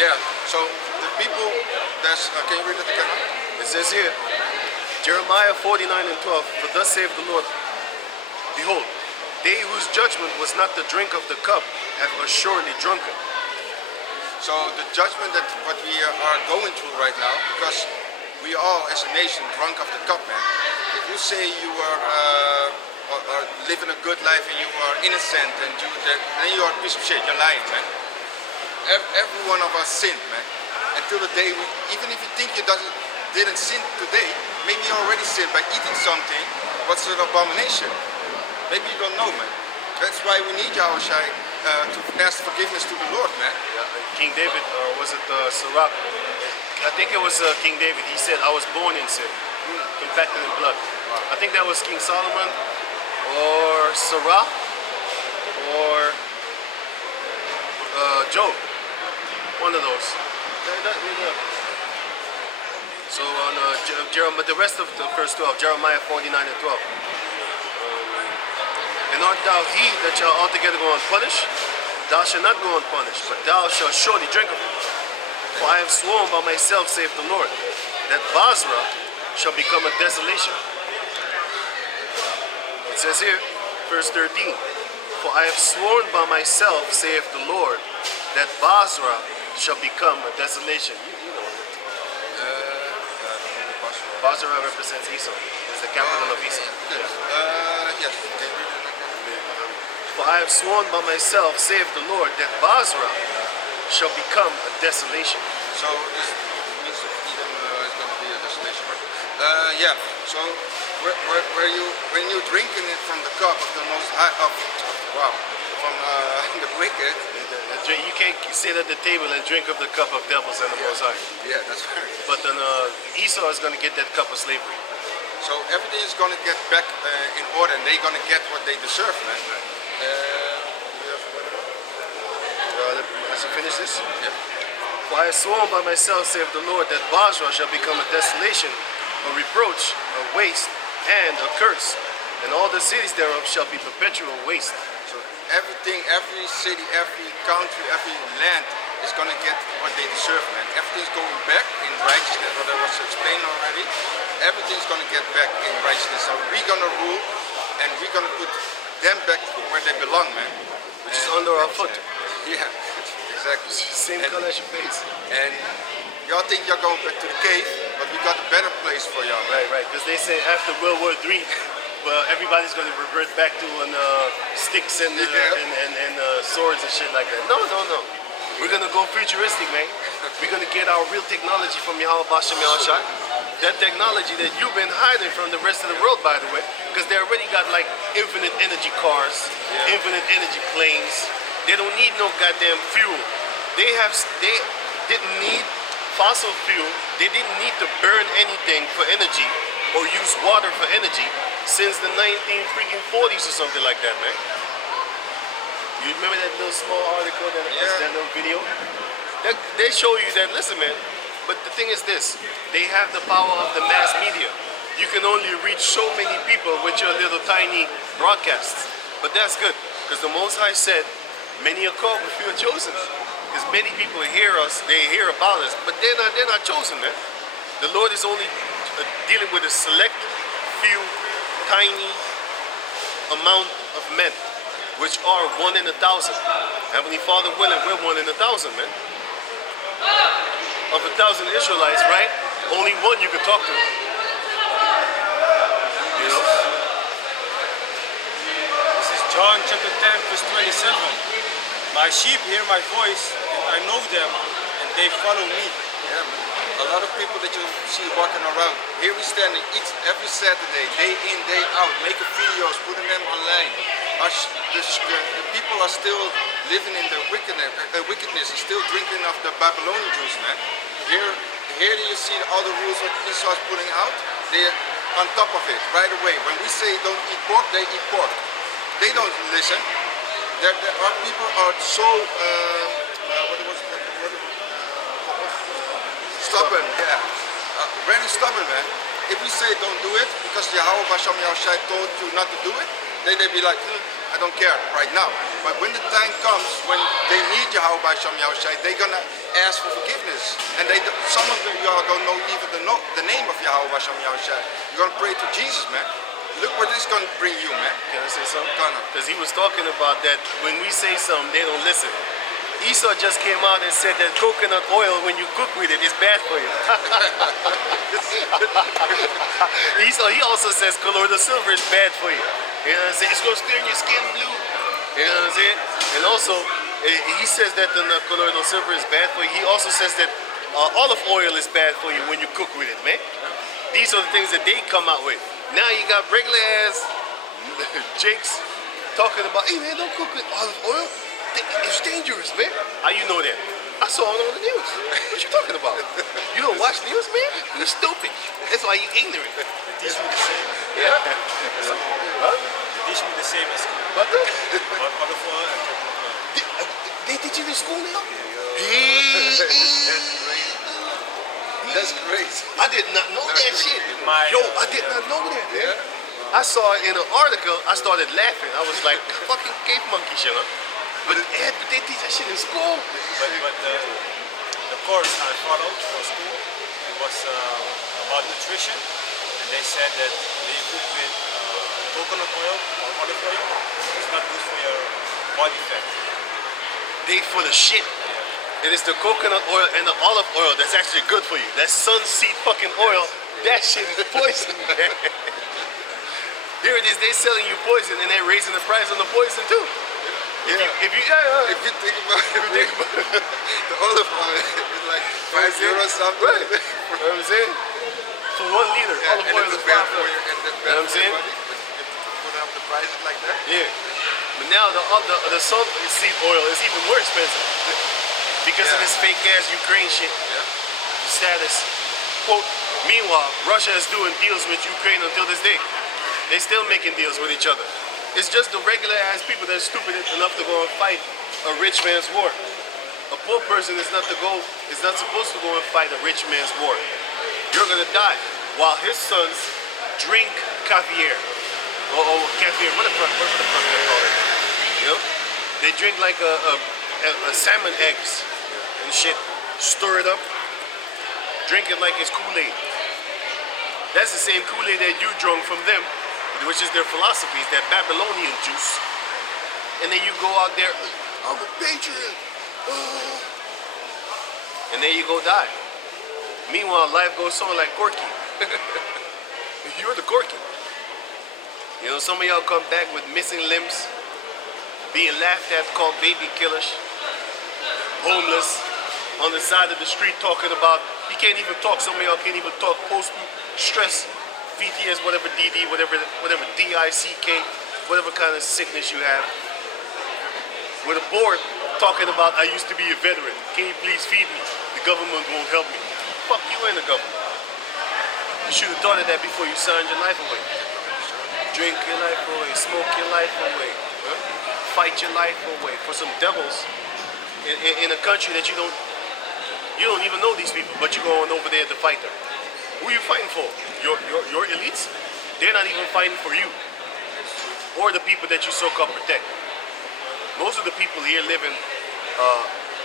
Yeah, so the people, can you read it again? It says here, Jeremiah 49 and 12, for thus saith the Lord, behold, they whose judgment was not to drink of the cup have assuredly drunken. So the judgment that what we are going through right now, because we all as a nation drunk of the cup, man. If you say you are living a good life and you are innocent and then you are a piece of shit, you're lying, man. Every one of us sinned, man. Until the day, even if you think you didn't sin today, maybe you already sinned by eating something. What's an abomination? Maybe you don't know, man. That's why we need Yahushai to ask forgiveness to the Lord, man. Yeah, King David, or was it Sirach? I think it was King David. He said, I was born in sin, compacted in blood. I think that was King Solomon, or Sirach, or Job. One of those. So on Jeremiah, the rest of the verse 12, Jeremiah 49 and 12. And art thou he that shall altogether go unpunished? Thou shalt not go unpunished, but thou shalt surely drink of it. For I have sworn by myself, saith the Lord, that Basra shall become a desolation. It says here, verse 13, for I have sworn by myself, saith the Lord, that Basra shall become a desolation. You know it. Basra represents Esau. It's the capital of Esau. Yes. For I have sworn by myself, saith the Lord, that Basra shall become a desolation. So this means that Edom is going to be a desolation. Yeah. So when you drinking it from the cup of the Most High, from the wicked. You can't sit at the table and drink of the cup of devils and the Most High. Yeah, that's right. But then Esau is going to get that cup of slavery. So everything is going to get back in order, and they're going to get what they deserve, man. Let's finish this. Yeah. For I have sworn by myself, saith the Lord, that Basra shall become a desolation, a reproach, a waste, and a curse, and all the cities thereof shall be perpetual waste. So everything, every city, every country, every land is going to get what they deserve, man. Everything's going back in righteousness, what I was explained already. Everything's going to get back in righteousness. So we're going to rule, and we're going to put them back where they belong, man. Which is under our foot. Yeah, exactly. Same color as your face. And y'all think y'all going back to the cave, but we got a better place for y'all, man. Right. Because they say after World War III, well, everybody's going to revert back to sticks and swords and shit like that. No. We're going to go futuristic, man. We're going to get our real technology from Yahweh Bashem Yahushai. That technology that you've been hiding from the rest of the world, by the way, because they already got like infinite energy cars, infinite energy planes. They don't need no goddamn fuel. They didn't need fossil fuel. They didn't need to burn anything for energy or use water for energy since the 1940s or something like that, man. You remember that little small article, that little video? They show you that, listen, man, but the thing is this, they have the power of the mass media. You can only reach so many people with your little tiny broadcasts. But that's good, because the Most High said, many are called, but few are chosen. Because many people hear us, they hear about us, but they're not chosen, man. The Lord is only dealing with a select few tiny amount of men, which are 1 in 1,000. Heavenly Father willing, we're 1 in 1,000, man. Of 1,000 Israelites, right? Only one you could talk to. You know? This is John chapter 10, verse 27. My sheep hear my voice, and I know them, and they follow me. Yeah, man. A lot of people that you see walking around. Here we stand and eat every Saturday, day in, day out, making videos, putting them online. the people are still living in the wickedness and still drinking of the Babylonian juice, man. Here you see all the rules that Esau is putting out. They're on top of it right away. When we say don't eat pork, they eat pork. They don't listen. Our people are so stubborn. Yeah, very stubborn, man. If we say don't do it because Yahweh Basham Yahushai told you not to do it, they be like, I don't care right now. But when the time comes when they need Yahweh Basham Yahushai, they're gonna ask for forgiveness. And some of y'all don't know even the name of Yahweh Basham Yahushai. You're gonna pray to Jesus, man. Look where this is gonna bring you, man. Can I say something? Because he was talking about that when we say something, they don't listen. Esau just came out and said that coconut oil, when you cook with it, is bad for you. Esau, he also says color the silver is bad for you. You know what I'm saying? It's going to turn your skin blue. You know what I'm saying? And also, he says that the color the silver is bad for you. He also says that olive oil is bad for you when you cook with it, man. These are the things that they come out with. Now you got regular ass Jakes talking about, hey man, don't cook with olive oil. It's dangerous, man. How you know that? I saw it on the news. What you talking about? You don't watch news, man? You're stupid. That's why you ignorant. They teach me the same. Yeah. Huh? They teach me the same as school. What the? About olive oil and coconut oil. They teach you in school now? That's crazy. I did not know that shit. Yo, I did not know that, man. I saw it in an article. I started laughing. I was like, fucking cave monkey shit, huh? But they teach that shit in school. But the course I followed for school, it was about nutrition, and they said that when you cook with coconut oil or olive oil, it's not good for your body fat. They full of shit. It is the coconut oil and the olive oil that's actually good for you. That sunseed fucking oil, that shit is poison, man. Here it is, they selling you poison and they're raising the price on the poison too. Yeah. If you think about it, the olive oil is like €5 something. Right. You know what I'm saying? For 1 liter, olive oil is $5. You know what I'm saying? Put up the prices like that. Yeah. But now the sunseed oil is even more expensive because of this fake ass Ukraine shit. Yeah. Status. Quote. Meanwhile, Russia is doing deals with Ukraine until this day. They're still making deals with each other. It's just the regular ass people that are stupid enough to go and fight a rich man's war. A poor person is not supposed to go and fight a rich man's war. You're gonna die while his sons drink caviar. Caviar. What the fuck they call it? You know? They drink like a salmon eggs and shit. Stir it up. Drink it like it's Kool-Aid. That's the same Kool-Aid that you drunk from them, which is their philosophy, that Babylonian juice. And then you go out there, I'm a patriot. And then you go die. Meanwhile, life goes on like Corky. You're the Corky. You know, some of y'all come back with missing limbs, being laughed at, called baby killers, homeless, on the side of the street talking about, he can't even talk, some of y'all can't even talk, post-stress, PTS, whatever DD, whatever DICK, whatever kind of sickness you have. With a board talking about, I used to be a veteran. Can you please feed me? The government won't help me. Fuck you and the government. You should have thought of that before you signed your life away. Drink your life away, smoke your life away, fight your life away for some devils in a country that you don't even know these people, but you're going over there to fight them. Who are you fighting for? Your elites? They're not even fighting for you or the people that you so-called protect. Most of the people here live in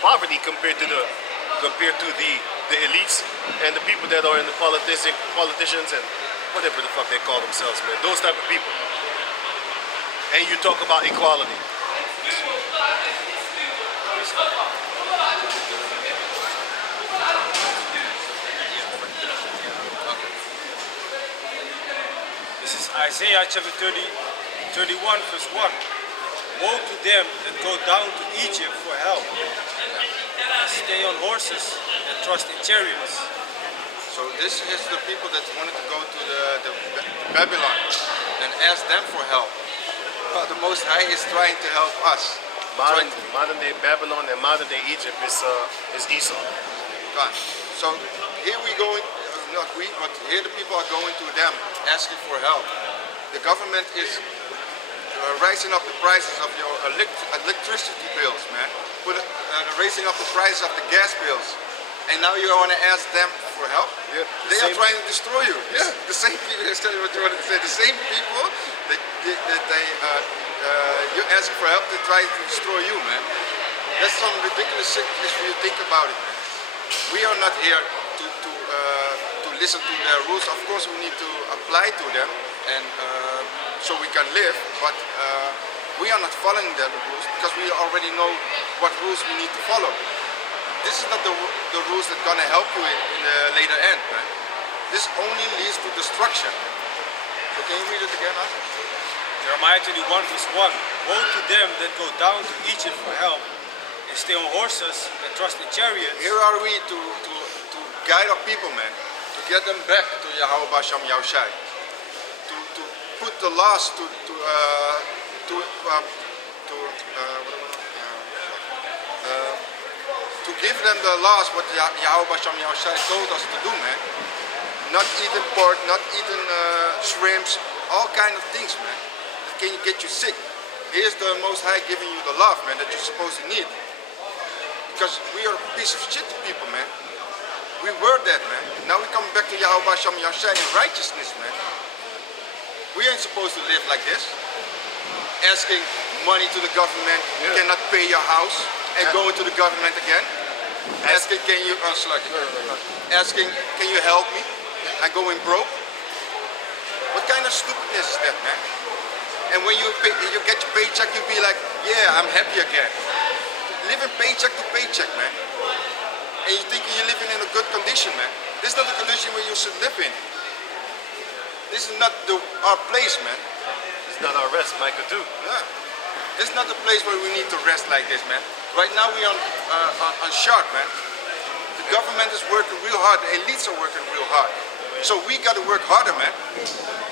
poverty compared to the elites and the people that are in the politicians and whatever the fuck they call themselves, man. Those type of people. And you talk about equality. This is Isaiah chapter 31 verse 1. Woe to them that go down to Egypt for help, and stay on horses and trust in chariots. So this is the people that wanted to go to the Babylon and ask them for help. Well, the Most High is trying to help us. Modern day Babylon and modern day Egypt is Esau. God. So here we going, not we, but here the people are going to them asking for help. The government is rising up the prices of your electricity bills, man. Raising up the prices of the gas bills. And now you want to ask them for help? Yeah, they are trying to destroy you. Yeah. The same people, let's tell you what you wanted to say, the same people that you ask for help, they try to destroy you, man. That's some ridiculous shit if you think about it, man. We are not here to listen to their rules. Of course, we need to apply to them, and so we can live. But we are not following their rules because we already know what rules we need to follow. This is not the rules that are gonna help you in the later end, man. This only leads to destruction. So can you read it again, Arthur? Jeremiah 21 verse 1. Woe to them that go down to Egypt for help, and stay on horses, and trust in chariots. Here are we to guide our people, man. To get them back to Yahweh Basham Yahushai. To put the laws to give them the laws what Yahweh Basham Yahushai told us to do, man. Not eating pork, not eating shrimps, all kind of things, man. That can get you sick. Here's the Most High giving you the love, man, that you're supposed to need. Because we are a piece of shit to people, man. We were that, man. Now we come back to Yahweh Basham Yahushai in righteousness, man. We ain't supposed to live like this. Asking money to the government, you cannot pay your house, and go into the government again. Asking, can you asking, can you help me? And going broke. What kind of stupidness is that, man? And when you get your paycheck, you be like, yeah, I'm happy again. Living paycheck to paycheck, man. And you think you're living in a good condition, man. This is not the condition where you should live in. This is not our place, man. It's not our rest, Micah, too. Yeah. This is not the place where we need to rest like this, man. Right now we on sharp, man. The government is working real hard. The elites are working real hard. So we got to work harder, man.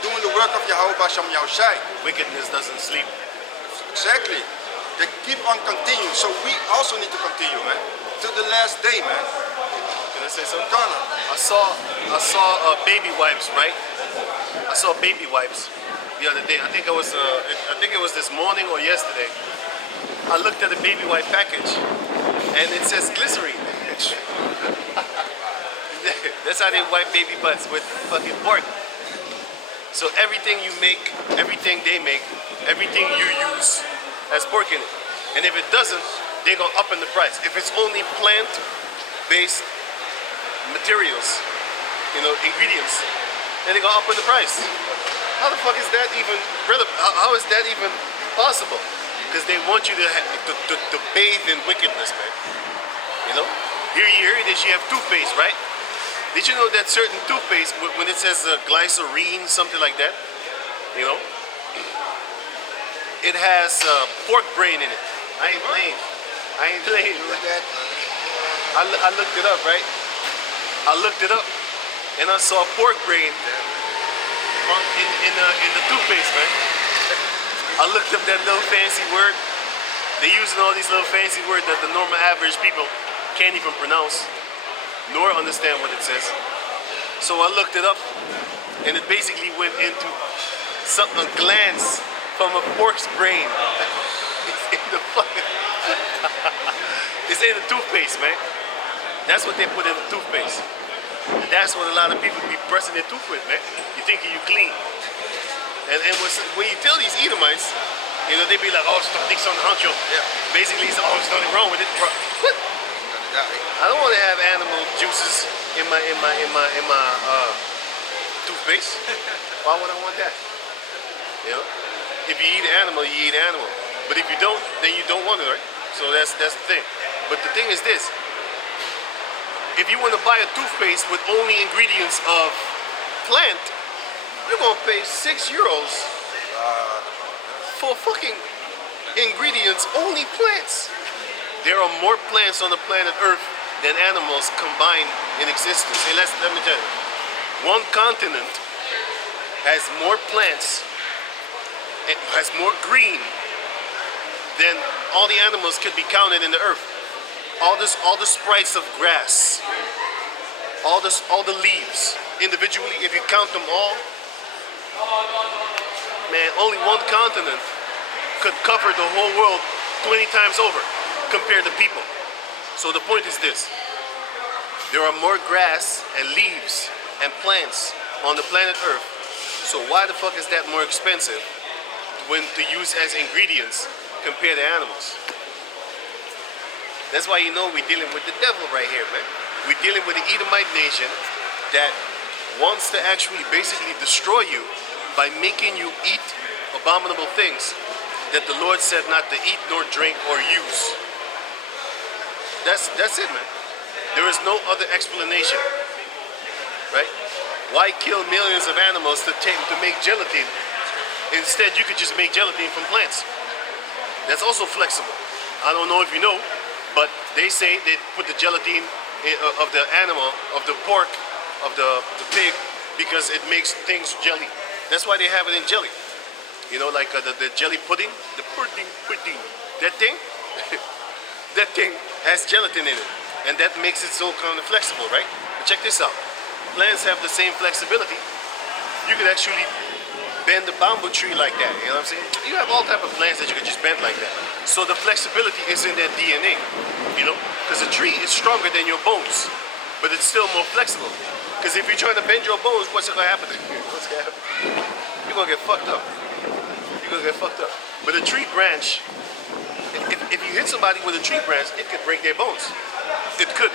Doing the work of Yahweh Basham Yahushai. Wickedness doesn't sleep. Exactly. They keep on continuing. So we also need to continue, man. Till the last day, man. Can I say something? Gonna. I saw baby wipes, right? I saw baby wipes the other day. I think it was this morning or yesterday. I looked at the baby wipe package, and it says glycerine. That's how they wipe baby butts, with fucking pork. So everything you make, everything they make, everything you use has pork in it. And if it doesn't, they're gonna up in the price. If it's only plant-based materials, ingredients, then they're gonna up in the price. How the fuck is that even relevant? How is that even possible? Because they want you to bathe in wickedness, man. Here it is, you have toothpaste, right? Did you know that certain toothpaste, when it says glycerine, something like that, it has pork brain in it. I ain't playing. I looked it up, right? I looked it up, and I saw pork brain in the toothpaste, man. I looked up that little fancy word. They're using all these little fancy words that the normal average people can't even pronounce, nor understand what it says. So I looked it up, and it basically went into a glance from a pork's brain. It's in the toothpaste, man. That's what they put in the toothpaste. And that's what a lot of people be brushing their tooth with, man. You thinking you clean. And when you tell these Edomites, they be like, oh, it's nothing on the honcho. Yeah. Basically, it's, oh, there's nothing wrong with it. What? I don't want to have animal juices in my toothpaste. Why would I want that? If you eat animal, you eat animal. But if you don't, then you don't want it, right? So that's the thing. But the thing is this: if you want to buy a toothpaste with only ingredients of plant, you're gonna pay €6 for fucking ingredients only plants. There are more plants on the planet Earth than animals combined in existence. And let me tell you, one continent has more plants it has more green than all the animals could be counted in the earth. All the sprites of grass, all the leaves individually, if you count them all, man, only one continent could cover the whole world 20 times over compared to people. So the point is this: there are more grass and leaves and plants on the planet Earth. So why the fuck is that more expensive when to use as ingredients compared to animals? That's why you know we're dealing with the devil right here, man. We're dealing with the Edomite nation that wants to actually basically destroy you by making you eat abominable things that the Lord said not to eat nor drink or use. That's it, man. There is no other explanation, right? Why kill millions of animals to make gelatin? Instead, you could just make gelatin from plants. That's also flexible. I don't know if you know, but they say they put the gelatin of the animal, of the pork, of the pig, because it makes things jelly. That's why they have it in jelly. You know, like the jelly pudding, the pudding, that thing, that thing has gelatin in it, and that makes it so kind of flexible, right? But check this out. Plants have the same flexibility. You could actually bend the bamboo tree like that, you know what I'm saying? You have all type of plants that you could just bend like that. So the flexibility is in their DNA, you know? Because a tree is stronger than your bones, but it's still more flexible. Because if you're trying to bend your bones, what's gonna happen? What's gonna happen? You're gonna get fucked up. You're gonna get fucked up. But a tree branch, if you hit somebody with a tree branch, it could break their bones. It could.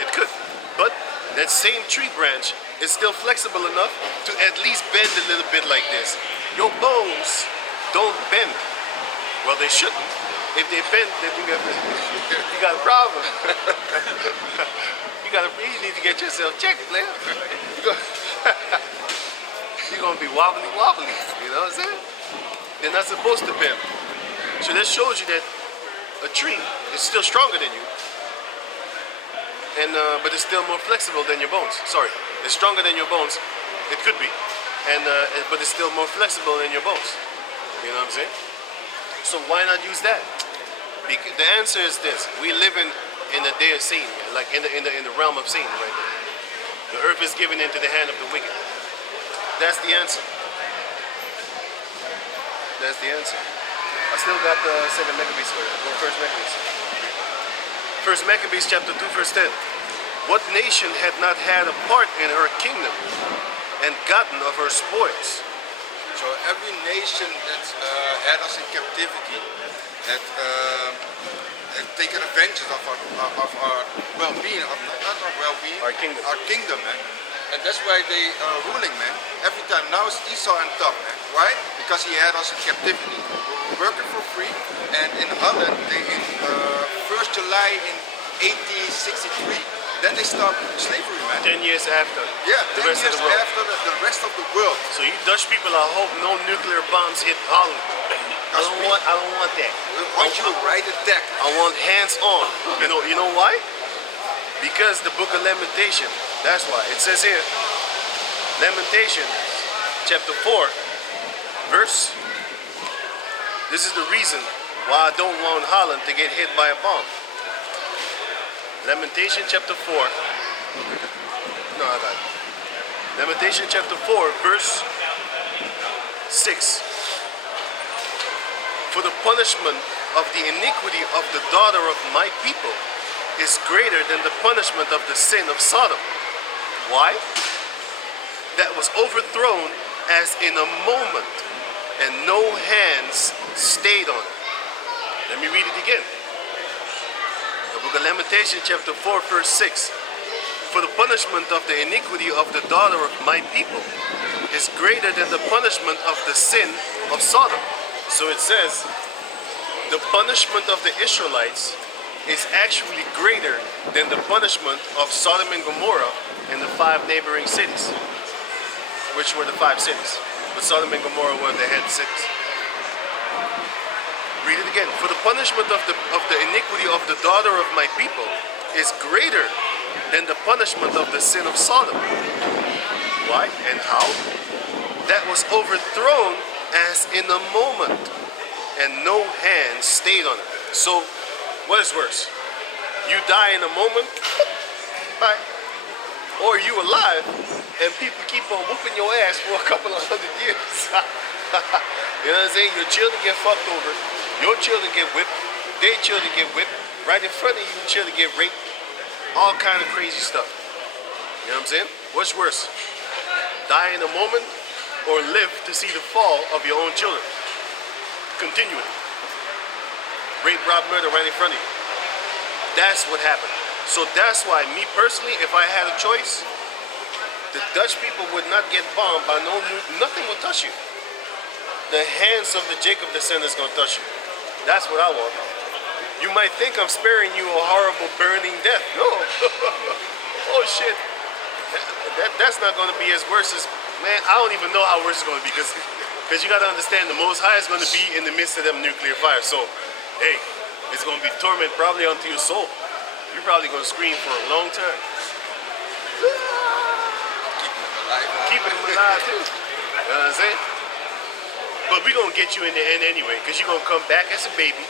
But that same tree branch is still flexible enough to at least bend a little bit like this. Your bones don't bend. Well, they shouldn't. If they bend, then you got a problem. You need to get yourself checked, man. You're gonna be wobbly, you know what I'm saying? They're not supposed to bend. So that shows you that a tree is still stronger than you, and but it's still more flexible than your bones. Sorry, it's stronger than your bones. It could be, but it's still more flexible than your bones. You know what I'm saying? So why not use that? Because the answer is this: we live in the day of Satan, like in the realm of Satan right now. The earth is given into the hand of the wicked. That's the answer. That's the answer. I still got the 2 Maccabees for you. Go 1 Maccabees. 1 Maccabees chapter 2 verse 10. What nation had not had a part in her kingdom and gotten of her spoils? So every nation that had us in captivity, that had taken advantage of our well-being, not our well-being, Our kingdom, man. And that's why they are ruling, man. Every time. Now it's Esau on top, man. Why? Because he had us in captivity. We were working for free, and in Holland, in 1st July in 1863, then they stopped slavery, man. 10 years after. Yeah, the 10 rest years of the world. after the rest of the world. So you Dutch people, I hope no nuclear bombs hit Holland. I don't want that. We want you to write a deck. I want hands on. You know why? Because the book of Lamentation. That's why. It says here, Lamentation, chapter 4, verse. This is the reason why I don't want Holland to get hit by a bomb. Lamentation chapter 4. No, I got it. Lamentation chapter 4, verse 6. For the punishment of the iniquity of the daughter of my people is greater than the punishment of the sin of Sodom. Why? That was overthrown as in a moment, and no hands stayed on it. Let me read it again. The book of Lamentation chapter 4 verse 6. For the punishment of the iniquity of the daughter of my people is greater than the punishment of the sin of Sodom. So it says, the punishment of the Israelites is actually greater than the punishment of Sodom and Gomorrah and the 5 neighboring cities, which were the 5 cities. But Sodom and Gomorrah were the head cities. Read it again. For the punishment of the iniquity of the daughter of my people is greater than the punishment of the sin of Sodom. Why and how? That was overthrown as in a moment, and no hand stayed on it. So, what is worse? You die in a moment, right? Or you alive, and people keep on whooping your ass for a couple of 100 years. You know what I'm saying? Your children get fucked over, your children get whipped, their children get whipped, right in front of you, children get raped, all kind of crazy stuff. You know what I'm saying? What's worse? Die in a moment, or live to see the fall of your own children? Continually. Rape, rob, murder right in front of you. That's what happened. So that's why, me personally, if I had a choice, the Dutch people would not get bombed by nothing will touch you. The hands of the Jacob descendants gonna touch you. That's what I want. You might think I'm sparing you a horrible burning death. No. Oh shit. That's not gonna be as worse as, man, I don't even know how worse it's gonna be, because you gotta understand, the Most High is gonna be in the midst of them nuclear fires. So, hey, it's gonna be torment probably unto your soul. You're probably gonna scream for a long time. Keeping them alive too. You know what I'm saying? But we're gonna get you in the end anyway, because you're gonna come back as a baby.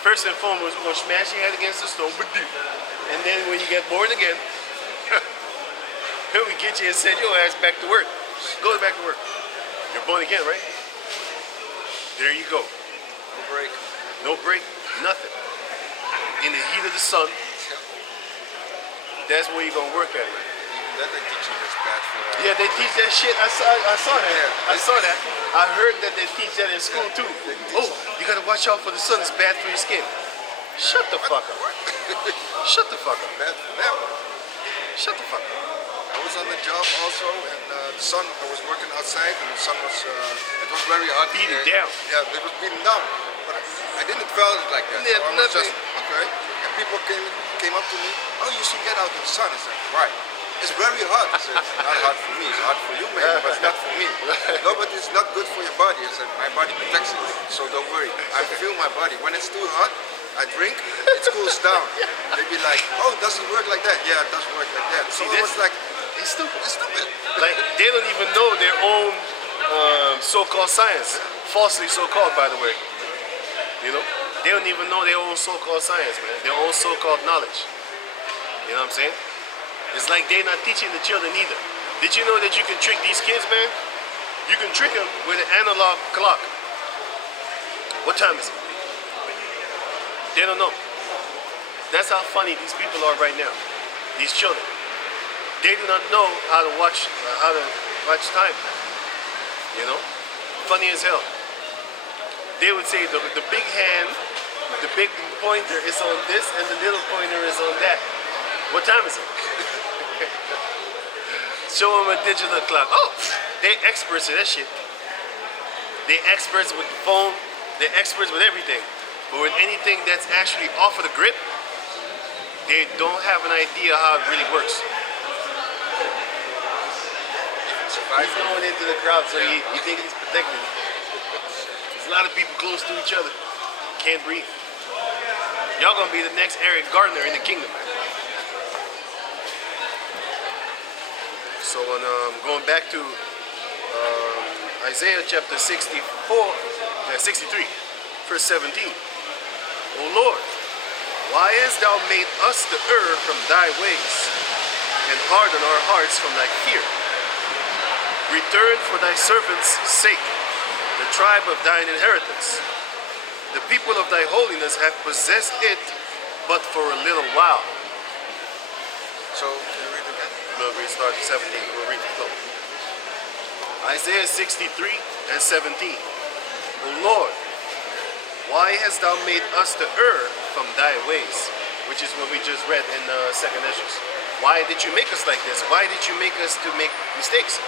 First and foremost, we're gonna smash your head against the stone, and then when you get born again, then we get you and send your ass back to work. Go back to work. You're born again, right? There you go. No break. No break, nothing. In the heat of the sun, that's where you're gonna work at, man. That they teach you that's bad for Yeah, they teach that shit. I saw that. Yeah. I saw that. I heard that they teach that in school too. Oh, you gotta watch out for the sun. It's bad for your skin. Shut the fuck up. Shut the fuck up. bad for them. Shut the fuck up. I was on the job also, and the sun, I was working outside, and the sun was, it was very hot. Beating down. Yeah, it was beating down. But I didn't feel it like that. Yeah, so I was nothing. just, okay. And people came up to me, oh, you should get out in the sun. I said, why? It's very hot. I said, it's not hot for me. It's hot for you, maybe, but it's not for me. No, but it's not good for your body. I said, my body protects it, so don't worry. I feel my body. When it's too hot, I drink, it cools down. They be like, oh, it doesn't work like that. Yeah, it does work like that. So See, I was like, it's stupid. it's stupid. Like, they don't even know their own so-called science. Falsely so-called, by the way. You know? They don't even know their own so-called science, man. Their own so-called knowledge. You know what I'm saying? It's like they're not teaching the children either. Did you know that you can trick these kids, man? You can trick them with an analog clock. What time is it? They don't know. That's how funny these people are right now. These children. They do not know how to watch time. You know? Funny as hell. They would say the big hand, the big pointer is on this, and the little pointer is on that. What time is it? Show them a digital clock. Oh, they experts in that shit. They experts with the phone. They experts with everything. But with anything that's actually off of the grid, they don't have an idea how it really works. He's going into the crowd, so you think he's protected. There's a lot of people close to each other. Can't breathe. Y'all gonna be the next Eric Gardner in the kingdom, man. So going back to Isaiah chapter 63, verse 17. O Lord, why hast thou made us to err from thy ways, and harden our hearts from thy fear? Return for thy servants' sake, the tribe of thine inheritance. The people of thy holiness have possessed it, but for a little while. So, can you read again? We'll restart 17. We'll read the flow. Isaiah 63 and 17. O Lord, why hast thou made us to err from thy ways? Which is what we just read in 2nd Ezra. Why did you make us like this? Why did you make us to make mistakes?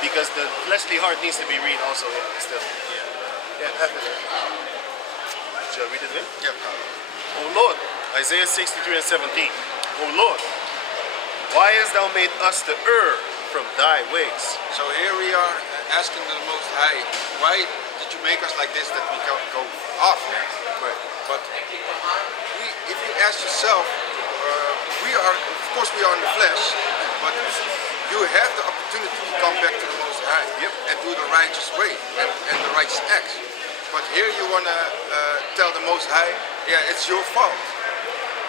Because the fleshly heart needs to be read also. Yeah, still. Yeah, after that. Shall I read it again? Yeah. O Lord, Isaiah 63 and 17. O Lord, why hast thou made us to err from thy ways? So here we are asking the Most High, why did you make us like this that we can go off? Right. But if you ask yourself, we are, of course we are in the flesh, but you have the opportunity to come back to the Most High and do the righteous way and the righteous acts. But here you want to tell the Most High, yeah, it's your fault.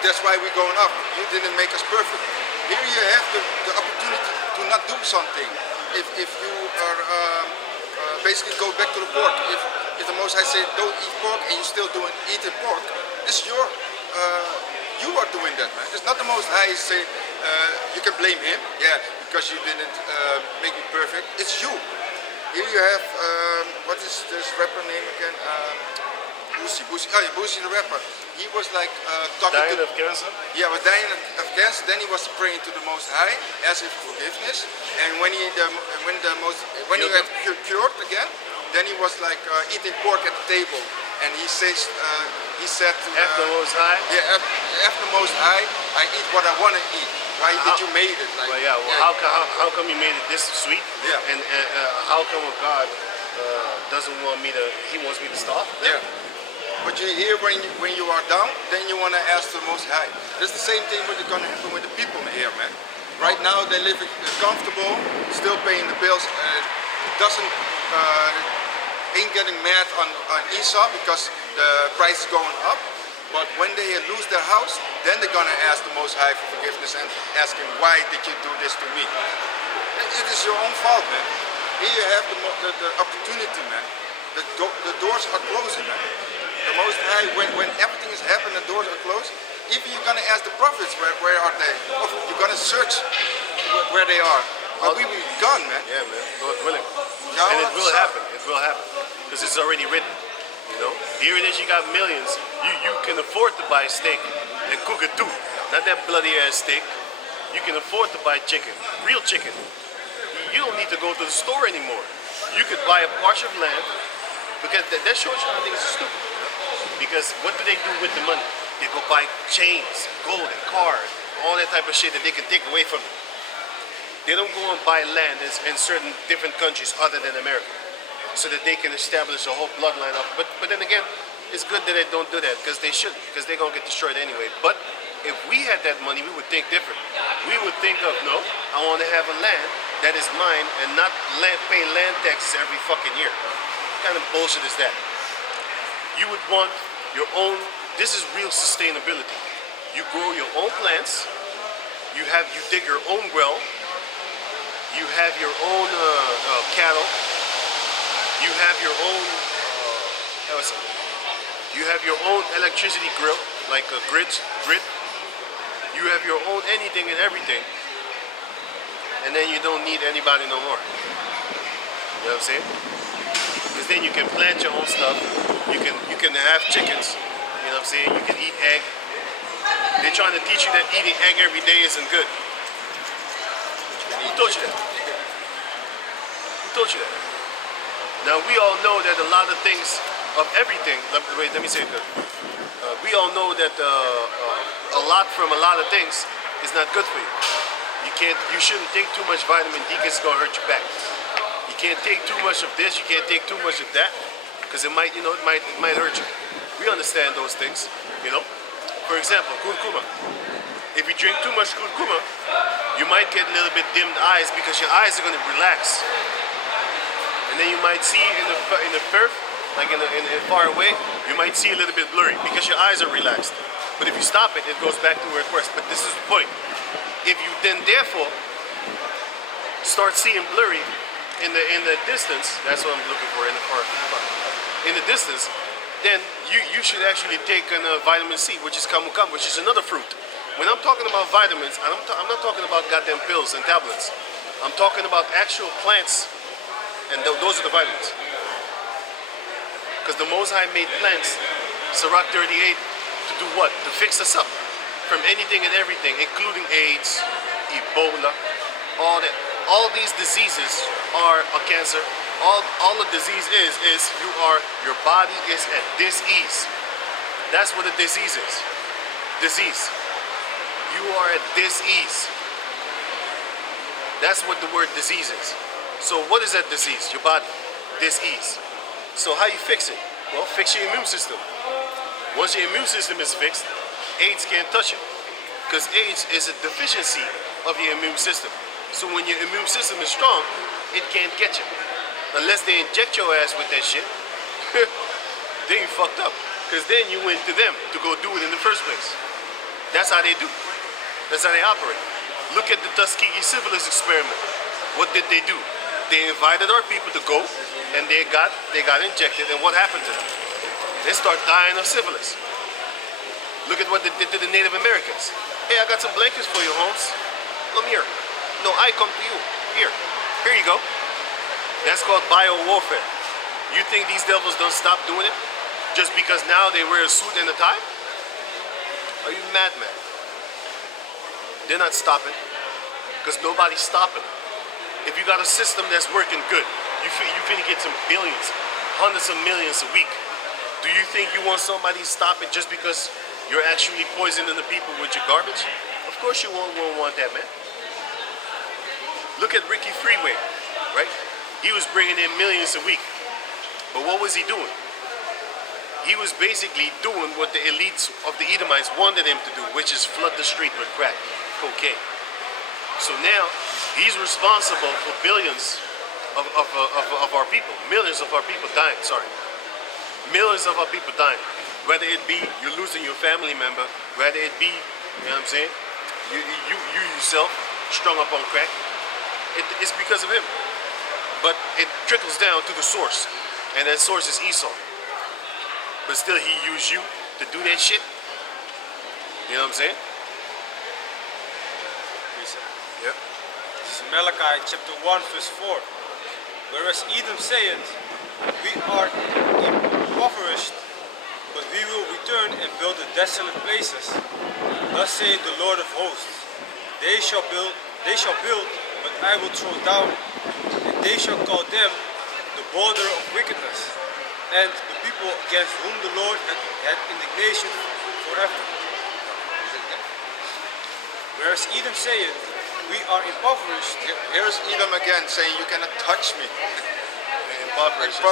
That's why we're going up. You didn't make us perfect. Here you have the opportunity to not do something. If you are basically go back to the pork, if the Most High said don't eat pork and you still eating pork, it's your you are doing that, man. It's not the Most High say you can blame him, yeah, because you didn't make me perfect. It's you. Here you have what is this rapper name again? Boosie. Oh yeah, Boosie the rapper. He was like talking Dying to of cancer? yeah, was dying of cancer. Then he was praying to the Most High, asking for forgiveness. And when he got cured again, then he was like eating pork at the table. And he said to After the Most High? yeah, after the Most High, I eat what I want to eat. Why did you made it? Like, Well, yeah. Well, how come you made it this sweet? Yeah. And how come God doesn't want me to? He wants me to stop. Yeah. But you hear when you are down, then you want to ask the Most High. That's the same thing what's going to happen with the people here, man. Right now they live comfortable, still paying the bills. Ain't getting mad on Esau because the price is going up. But when they lose their house, then they're going to ask the Most High for forgiveness and ask him, why did you do this to me? It is your own fault, man. Here you have the opportunity, man. The doors are closing, man. The Most High, when everything is happening, the doors are closed. Even you're going to ask the prophets, where are they? Oh, you're going to search where they are. But we will be gone, man. Yeah, man. Lord willing. Yeah, And it will happen. It will happen. Because it's already written. You know? Here it is, you got millions. You can afford to buy steak and cook it too. Not that bloody ass steak. You can afford to buy chicken. Real chicken. You don't need to go to the store anymore. You could buy a parcel of land. Because that shows you how things are stupid. Because what do they do with the money? They go buy chains, gold, and cars, all that type of shit that they can take away from them. They don't go and buy land in certain different countries other than America, so that they can establish a whole bloodline of. But then again, it's good that they don't do that because they shouldn't, because they're gonna get destroyed anyway. But if we had that money, we would think different. We would think of, no, I want to have a land that is mine and not pay land taxes every fucking year. What kind of bullshit is that? You would want your own. This is real sustainability. You grow your own plants. You dig your own well. You have your own cattle. You have your own. You have your own electricity grill, like a grid. You have your own anything and everything, and then you don't need anybody no more. You know what I'm saying? Because then you can plant your own stuff. You can have chickens. You know what I'm saying? You can eat egg. They're trying to teach you that eating egg every day isn't good. Who told you that? Who told you that? Now we all know that a lot of things, of everything. Wait, let me say it good. We all know that a lot from a lot of things is not good for you. You shouldn't take too much vitamin D because it's gonna hurt your back. You can't take too much of this. You can't take too much of that because it might hurt you. We understand those things, you know. For example, curcuma. If you drink too much curcuma, you might get a little bit dimmed eyes because your eyes are gonna relax, and then you might see in the perf, like in far away, you might see a little bit blurry because your eyes are relaxed. But if you stop it, it goes back to where it was. But this is the point. If you then therefore start seeing blurry in the distance, that's what I'm looking for in the far. In the distance, then you should actually take vitamin C, which is camu camu, which is another fruit. When I'm talking about vitamins, I'm not talking about goddamn pills and tablets. I'm talking about actual plants, and those are the vitamins. Because the Most High made plants, Sirach 38, to do what? To fix us up from anything and everything, including AIDS, Ebola, all that. All these diseases are a cancer. All a disease is your body is at dis-ease. That's what a disease is. Disease. You are at dis-ease. That's what the word disease is. So what is that disease? Your body. Dis-ease. So how you fix it? Well, fix your immune system. Once your immune system is fixed, AIDS can't touch it. Because AIDS is a deficiency of your immune system. So when your immune system is strong, it can't get you. Unless they inject your ass with that shit, then you fucked up. Because then you went to them to go do it in the first place. That's how they do. That's how they operate. Look at the Tuskegee syphilis experiment. What did they do? They invited our people to go, and they got injected, and what happened to them? They start dying of syphilis. Look at what they did to the Native Americans. Hey, I got some blankets for you, Holmes. Come here. No, I come to you. Here you go. That's called bio-warfare. You think these devils don't stop doing it just because now they wear a suit and a tie? Are you mad, man? They're not stopping because nobody's stopping. If you got a system that's working good, you finna get some billions, hundreds of millions a week. Do you think you want somebody to stop it just because you're actually poisoning the people with your garbage? Of course you won't want that, man. Look at Ricky Freeway, right? He was bringing in millions a week. But what was he doing? He was basically doing what the elites of the Edomites wanted him to do, which is flood the street with crack, cocaine. So now, he's responsible for billions of our people, millions of our people dying, sorry. Millions of our people dying. Whether it be you're losing your family member, whether it be, you know what I'm saying, you yourself strung up on crack, it's because of him. But it trickles down to the source, and that source is Esau. But still, he used you to do that shit. You know what I'm saying? Yep. This is Malachi chapter 1 verse 4. Whereas Edom saith, we are impoverished, but we will return and build the desolate places. Thus saith the Lord of hosts, they shall build, but I will throw down, and they shall call them the border of wickedness, and the people against whom the Lord had indignation forever. Whereas Edom saith, we are impoverished. Here's Edom again saying, you cannot touch me. Impoverished. If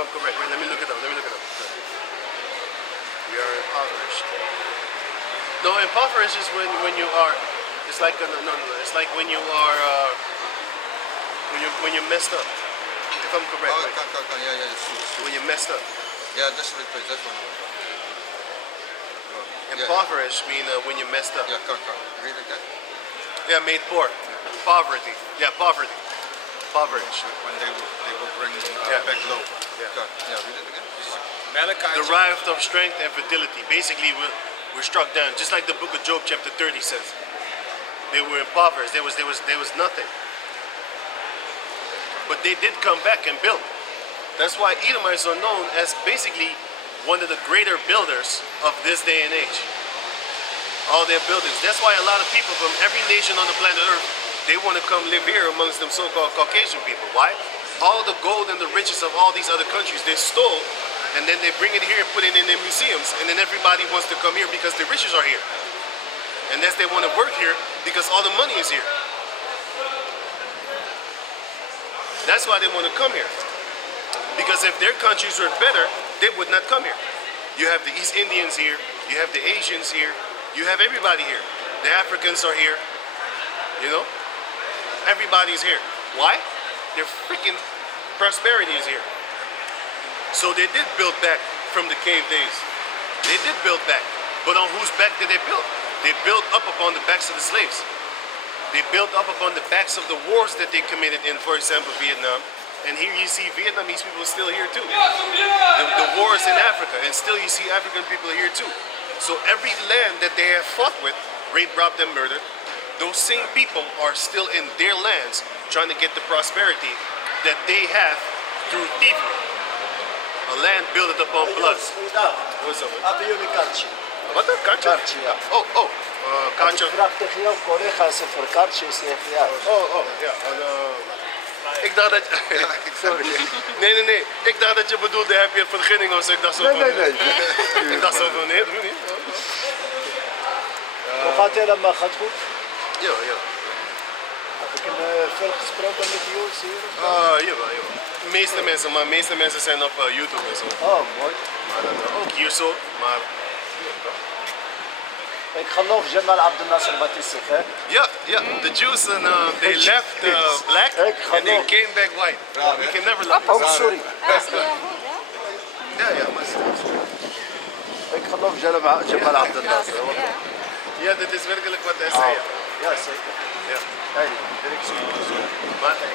I'm correct, wait, let me look it up. We are impoverished. No, impoverished is when you are. It's like no. It's like when you are when you're messed up. If I'm correct, right? Yeah, it's true. When you're messed up. Yeah, that's right, that one. Impoverished mean when you're messed up. Yeah, read it again. Yeah, made poor. Poverty. Yeah, poverty. Poverty. When they will bring back low. Yeah. Yeah, read it again. Malachi Derived of strength and fertility. Basically, we're struck down. Just like the book of Job chapter 30 says. They were impoverished. There was nothing. But they did come back and build. That's why Edomites are known as basically one of the greater builders of this day and age. All their buildings. That's why a lot of people from every nation on the planet Earth, they want to come live here amongst them so-called Caucasian people. Why? All the gold and the riches of all these other countries, they stole, and then they bring it here and put it in their museums, and then everybody wants to come here because the riches are here. And that's they want to work here because all the money is here. That's why they want to come here. Because if their countries were better, they would not come here. You have the East Indians here, you have the Asians here, you have everybody here. The Africans are here, you know? Everybody's here. Why? Their freaking prosperity is here. So they did build back from the cave days. They did build back. But on whose back did they build? They built up upon the backs of the slaves. They built up upon the backs of the wars that they committed in, for example, Vietnam. And here you see Vietnamese people still here too. The wars in Africa, and still you see African people here too. So every land that they have fought with, raped, robbed, and murdered, those same people are still in their lands trying to get the prosperity that they have through thievery. A land built upon blood. What's up, man? Aby jullie kaartje. Wat een kaartje? Kaartje, ja. Kaartje. Ik vraag tegen jou, collega's, voor kaartjes. Ja. Ja. Ik dacht dat... Sorry. Nee. Ik dacht dat je bedoelde, heb je vergunning of zo. Ik dacht zo van... Nee. Ik dacht zo van, nee, doe niet. Hoe gaat het allemaal? Gaat goed? Ja. misschien veel gesproken met Joods hier? Jawel, jawel. De meeste mensen zijn op YouTube en zo. Oh, mooi. Maar ook hier zo, maar... Ik geloof Jamal Abdel Nasser wat is zegt, hè? Yeah, the Jews and they left black and they came back white. We can never love Oh, sorry. Ja, maar... Ik geloof Jamal Abdel Nasser. Ja, dit is werkelijk wat hij zei. Ja, zeker. Ja. Hey, ik zie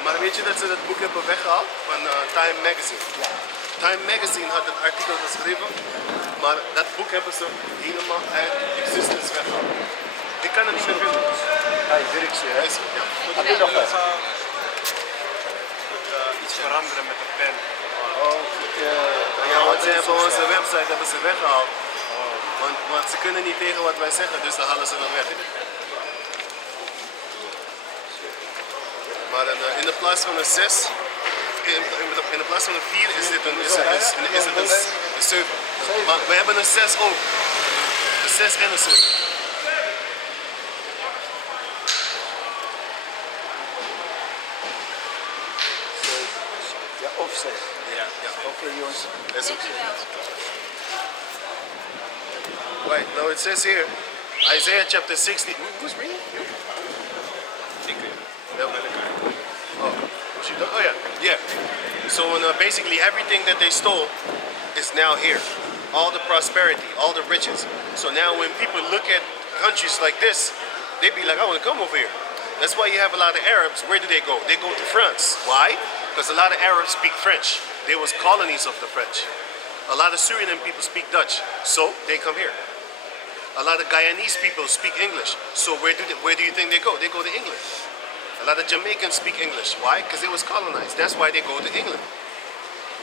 Maar weet je dat ze dat boek hebben weggehaald van Time Magazine? Time Magazine had het artikel geschreven, maar dat boek hebben ze helemaal uit existence weggehaald. Ik kan het niet meer vinden. Hey, werk zie je. Ja. Heb je nog wat? Iets veranderen met de pen. Oh, Ja, want ze hebben onze website hebben ze weggehaald. Want ze kunnen niet tegen wat wij zeggen, dus dan halen ze dan weg. Maar in de plaats van een 6, in de plaats van een 4 is het een 7. Maar we hebben een 6 ook. Een 6 en een 7. Ja, of 6. Ja. Oké, jongens. Dat is ook zo. Right, now it says here, Isaiah chapter 60. Who's reading? Oh, was she done? Oh yeah. So basically everything that they stole is now here. All the prosperity, all the riches. So now when people look at countries like this, they be like, I want to come over here. That's why you have a lot of Arabs. Where do they go? They go to France. Why? Because a lot of Arabs speak French. They was colonies of the French. A lot of Suriname people speak Dutch. So they come here. A lot of Guyanese people speak English. So where do you think they go? They go to England. A lot of Jamaicans speak English. Why? Because it was colonized. That's why they go to England.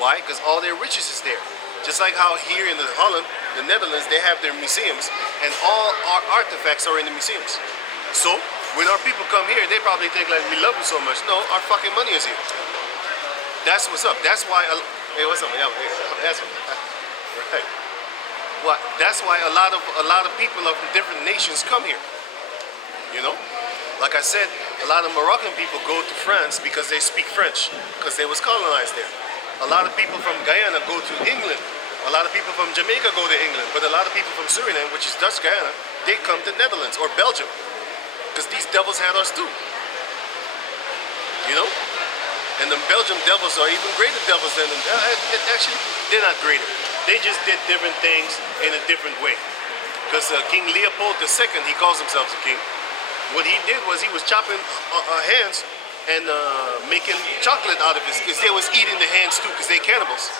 Why? Because all their riches is there. Just like how here in the Holland, the Netherlands, they have their museums, and all our artifacts are in the museums. So when our people come here, they probably think like we love them so much. No, our fucking money is here. That's what's up. That's why. Hey, what's up? Yeah, that's right. What? That's why a lot of people of different nations come here. You know. Like I said, a lot of Moroccan people go to France because they speak French, because they was colonized there. A lot of people from Guyana go to England. A lot of people from Jamaica go to England. But a lot of people from Suriname, which is Dutch Guyana, they come to Netherlands or Belgium. Because these devils had us too. You know? And the Belgian devils are even greater devils than them. Actually, they're not greater. They just did different things in a different way. Because King Leopold II, he calls himself a king. What he did was he was chopping hands and making chocolate out of it, because they was eating the hands too, because they cannibals.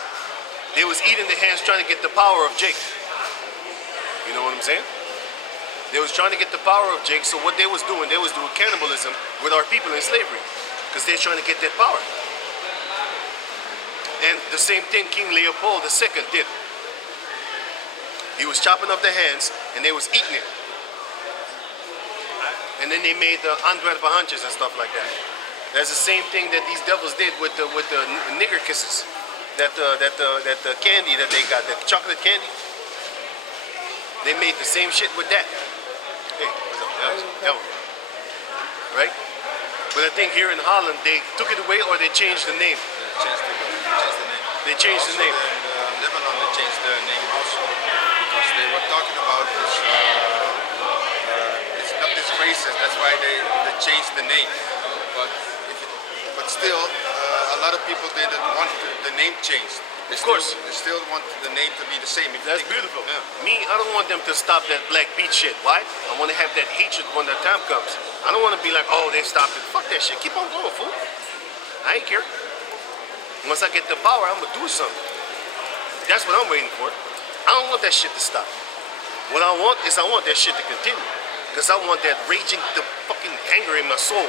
They was eating the hands trying to get the power of Jake. You know what I'm saying? They was trying to get the power of Jake, so what they was doing cannibalism with our people in slavery, because they're trying to get that power. And the same thing King Leopold II did. He was chopping off the hands and they was eating it. And then they made the Antwerp hunches and stuff like that. That's the same thing that these devils did with the nigger kisses. That candy that they got, that chocolate candy. They made the same shit with that. Hey, what's up? That one. Right? But I think here in Holland they took it away or they changed the name. They changed the name. In Lebanon they changed the name also because they were talking about this. It's racist. That's why they changed the name. But still, a lot of people didn't want the name changed. They still want the name to be the same. That's beautiful. Yeah. Me, I don't want them to stop that Black Pete shit. Why? I want to have that hatred when that time comes. I don't want to be like, oh, they stopped it. Fuck that shit. Keep on going, fool. I ain't care. Once I get the power, I'm gonna do something. That's what I'm waiting for. I don't want that shit to stop. What I want is that shit to continue. Because I want that raging, the fucking anger in my soul.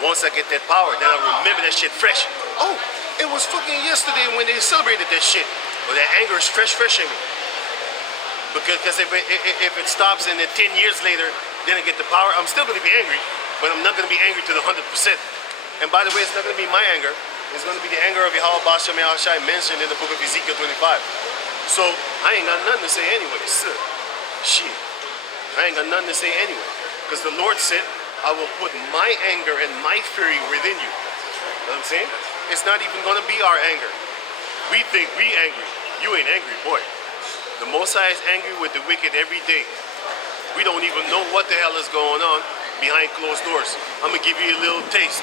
Once I get that power, then I remember that shit fresh. Oh, it was fucking yesterday when they celebrated that shit. Well, that anger is fresh in me. Because if it stops and then 10 years later, then I get the power, I'm still going to be angry, but I'm not going to be angry to the 100%. And by the way, it's not going to be my anger. It's going to be the anger of Yahweh Bashem Yahushai mentioned in the book of Ezekiel 25. So I ain't got nothing to say anyway. Shit. I ain't got nothing to say anyway. Because the Lord said, I will put my anger and my fury within you. You know what I'm saying? It's not even gonna be our anger. We think we angry. You ain't angry, boy. The Most High is angry with the wicked every day. We don't even know what the hell is going on behind closed doors. I'm gonna give you a little taste.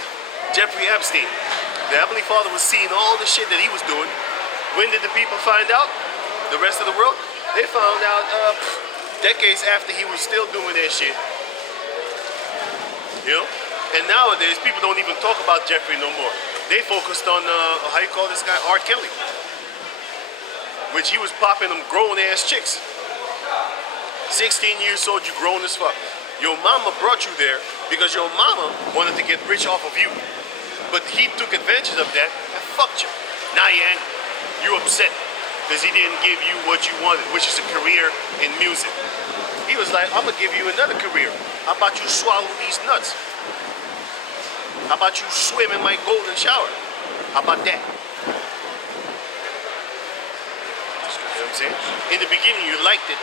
Jeffrey Epstein, the Heavenly Father was seeing all the shit that he was doing. When did the people find out? The rest of the world? They found out decades after he was still doing that shit. You know? And nowadays, people don't even talk about Jeffrey no more. They focused on, how you call this guy? R. Kelly. Which he was popping them grown-ass chicks. 16 years old, you grown as fuck. Your mama brought you there because your mama wanted to get rich off of you. But he took advantage of that and fucked you. Now you're angry. You're upset because he didn't give you what you wanted, which is a career in music. He was like, I'm gonna give you another career. How about you swallow these nuts? How about you swim in my golden shower? How about that? You know what I'm saying? In the beginning you liked it,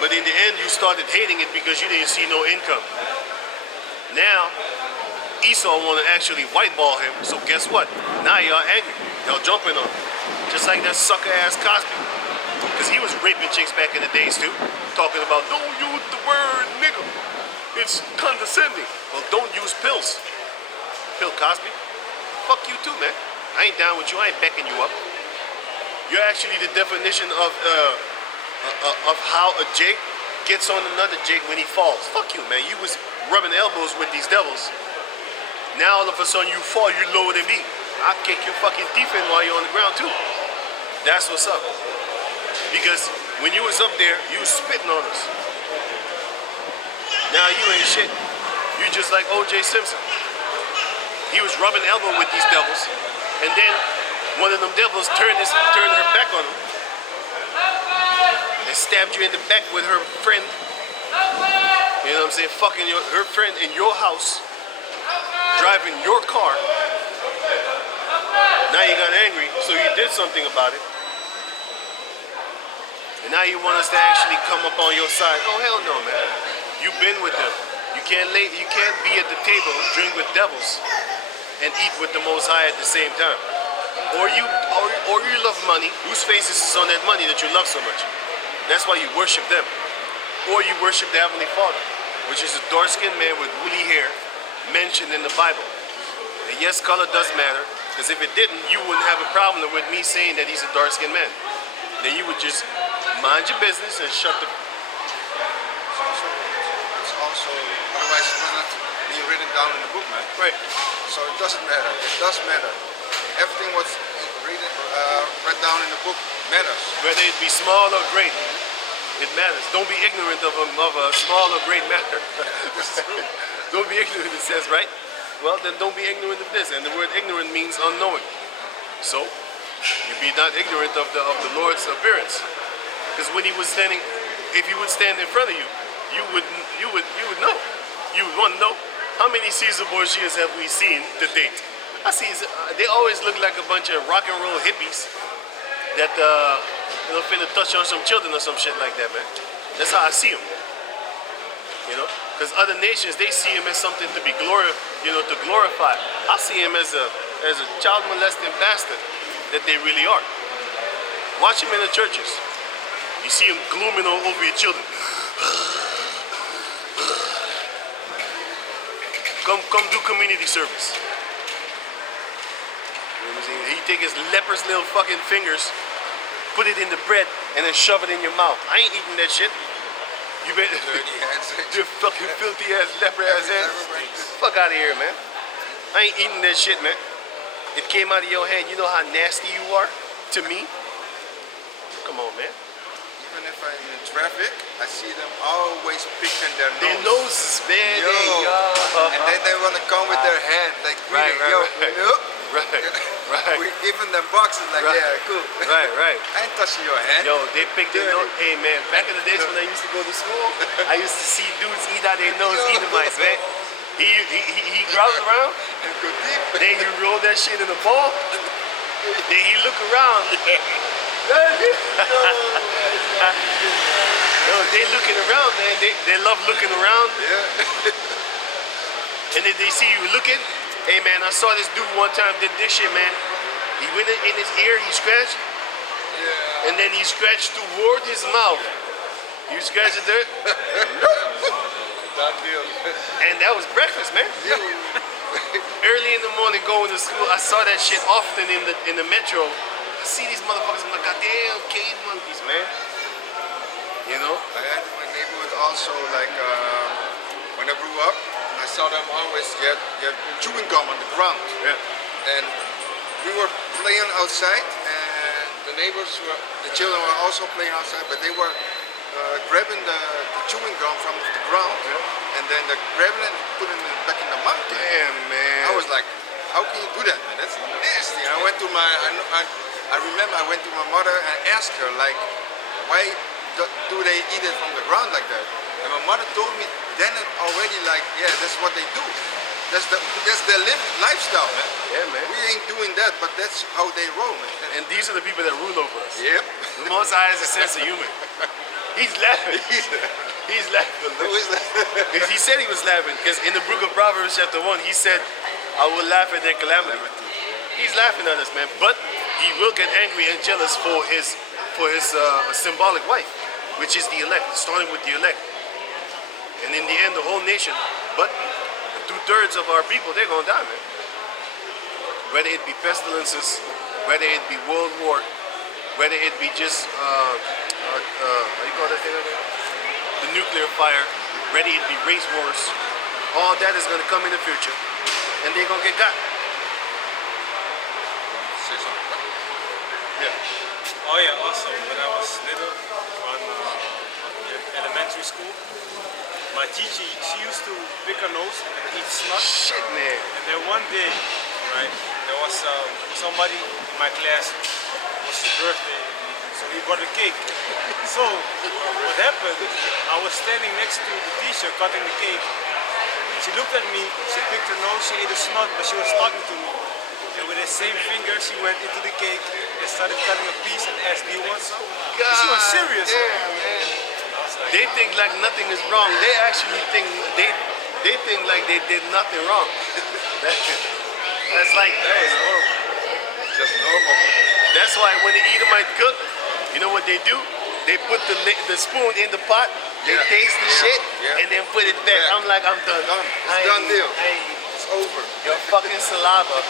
but in the end you started hating it because you didn't see no income. Now, Esau want to actually whiteball him, so guess what? Now y'all angry. Y'all jumping on him. Just like that sucker ass Cosby. Because he was raping chicks back in the days too. Talking about, don't use the word nigga. It's condescending. Well, don't use pills. Bill Cosby. Fuck you too, man. I ain't down with you. I ain't backing you up. You're actually the definition of how a Jake gets on another Jake when he falls. Fuck you, man. You was rubbing elbows with these devils. Now all of a sudden you fall, you lower than me. I'll kick your fucking teeth in while you're on the ground too. That's what's up. Because when you was up there, you was spitting on us. Now you ain't shit. You just like O.J. Simpson. He was rubbing elbow with these devils, and then one of them devils turned her back on him and stabbed you in the back with her friend. You know what I'm saying? Fucking her friend in your house, driving your car. Now you got angry, so you did something about it. And now you want us to actually come up on your side. Oh hell no, man. You've been with them. You can't be at the table, drink with devils, and eat with the Most High at the same time. Or you love money, whose faces is on that money that you love so much. That's why you worship them. Or you worship the Heavenly Father, which is a dark-skinned man with woolly hair mentioned in the Bible. And yes, color does matter, because if it didn't, you wouldn't have a problem with me saying that he's a dark-skinned man. Then you would just mind your business and shut the... It's also, otherwise it would not be written down in the book, man. Right. So it doesn't matter. It does matter. Everything what's read down in the book matters. Whether it be small or great, it matters. Don't be ignorant of a small or great matter. Don't be ignorant, it says, right? Well, then don't be ignorant of this. And the word ignorant means unknowing. So, you be not ignorant of the Lord's appearance. Because when he was standing, if he would stand in front of you, you would know. You would want to know, how many Caesar Borgias have we seen to date? I see, they always look like a bunch of rock and roll hippies that finna touch on some children or some shit like that, man. That's how I see them. You know, because other nations, they see him as something to be to glorify. I see him as a child molesting bastard that they really are. Watch him in the churches. You see him glooming all over your children. Come do community service. You know what I'm saying? He take his leprous little fucking fingers, put it in the bread, and then shove it in your mouth. I ain't eating that shit. You bet. Dirty hands. You fucking filthy ass, leper ass hands. Fuck out of here, man. I ain't eating that shit, man. It came out of your hand. You know how nasty you are to me? Come on, man. Even if I'm in traffic, I see them always picking their nose. Their noses, man. Yo. And then they want to come with their hand, like, Right, yo, right. nope. Right. We giving them boxes, like, Right. yeah, cool. Right. I ain't touching your hand. Yo, they picked their nose. Hey, man, back in the days when I used to go to school, I used to see dudes eat out their nose, Edomites, man. He growled around, And go deep. then he rolled that shit in a ball, then he look around. Yo, they looking around, man. They love looking around. Yeah. And then they see you looking. Hey man, I saw this dude one time did this shit, man. He went in his ear, he scratched, and then he scratched toward his mouth. You scratch it there, Done deal. and that was breakfast, man. Early in the morning going to school, I saw that shit often in the metro. I see these motherfuckers, I'm like, goddamn cave monkeys, man. You know? I had in my neighborhood also, like, when I grew up, I saw them always get chewing gum on the ground. Yeah. And we were playing outside, and the children were also playing outside, but they were grabbing the chewing gum from the ground, and then they're grabbing it and putting it back in the mouth. Damn, man. I was like, how can you do that, man? That's nasty. I went to I remember I went to my mother and asked her, like, why do they eat it from the ground like that? And my mother told me then already, like, yeah, that's what they do. That's their lifestyle, man. Yeah, man. We ain't doing that, but that's how they roll, man. And these are the people that rule over us. Yep. The Most High has a sense of humor. He's laughing. He's laughing. Who is that? He said he was laughing because in the book of Proverbs chapter 1, he said, I will laugh at their calamity. He's laughing at us, man. But he will get angry and jealous for his symbolic wife, which is the elect, starting with the elect. And in the end, the whole nation. But 2/3 of our people, they're going to die, man. Whether it be pestilences, whether it be world war, whether it be just, what do you call that thing again? The nuclear fire, whether it be race wars, all that is going to come in the future. And they're going to get got. Say something. Yeah. Oh yeah, also when I was little on elementary school, my teacher, she used to pick her nose and eat snot. Shit, man. And then one day, right, there was somebody in my class, it was his birthday, so he got a cake. So what happened, I was standing next to the teacher cutting the cake. She looked at me, she picked her nose, she ate a snot, but she was talking to me. And with the same finger, she went into the cake and started cutting a piece and asked, do you want some? And she was serious. Yeah, man. They think like nothing is wrong. They actually think they think like they did nothing wrong. That's like Just normal. that's why when the Edomite cook, you know what they do? They put the spoon in the pot, they Yeah. taste the Yeah. shit, Yeah. and then put it back. Yeah. I'm like, I'm done. Done. It's I ain't done deal. I ain't It's over. Your fucking saliva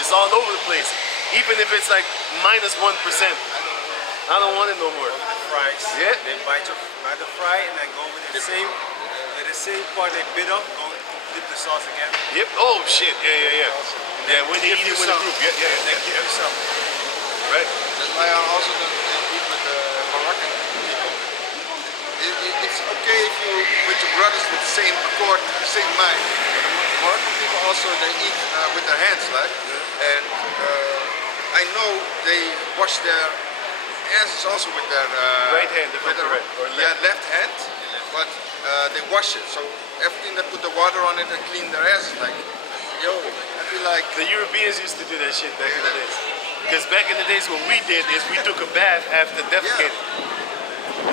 is all over the place. Even if it's like -1%. I don't want it no more. Fries. Yeah. They bite the fry and then go with the same part they bit up, go dip the sauce again. Yep. Oh shit. Yeah. Yeah, when they eat it with a group. Then give you some. Right. That's why I also don't eat with the Moroccan people. It's okay if you with your brothers with the same accord, the same mind. But the Moroccan people also they eat with their hands, like, and I know they wash their asses also with their Right hand, if I'm with their, correct, or yeah, left. left hand, but they wash it. So everything they put the water on it and clean their asses, like, yo, I feel like. The Europeans used to do that shit back in the days. Because back in the days, what we did is we took a bath after defecating.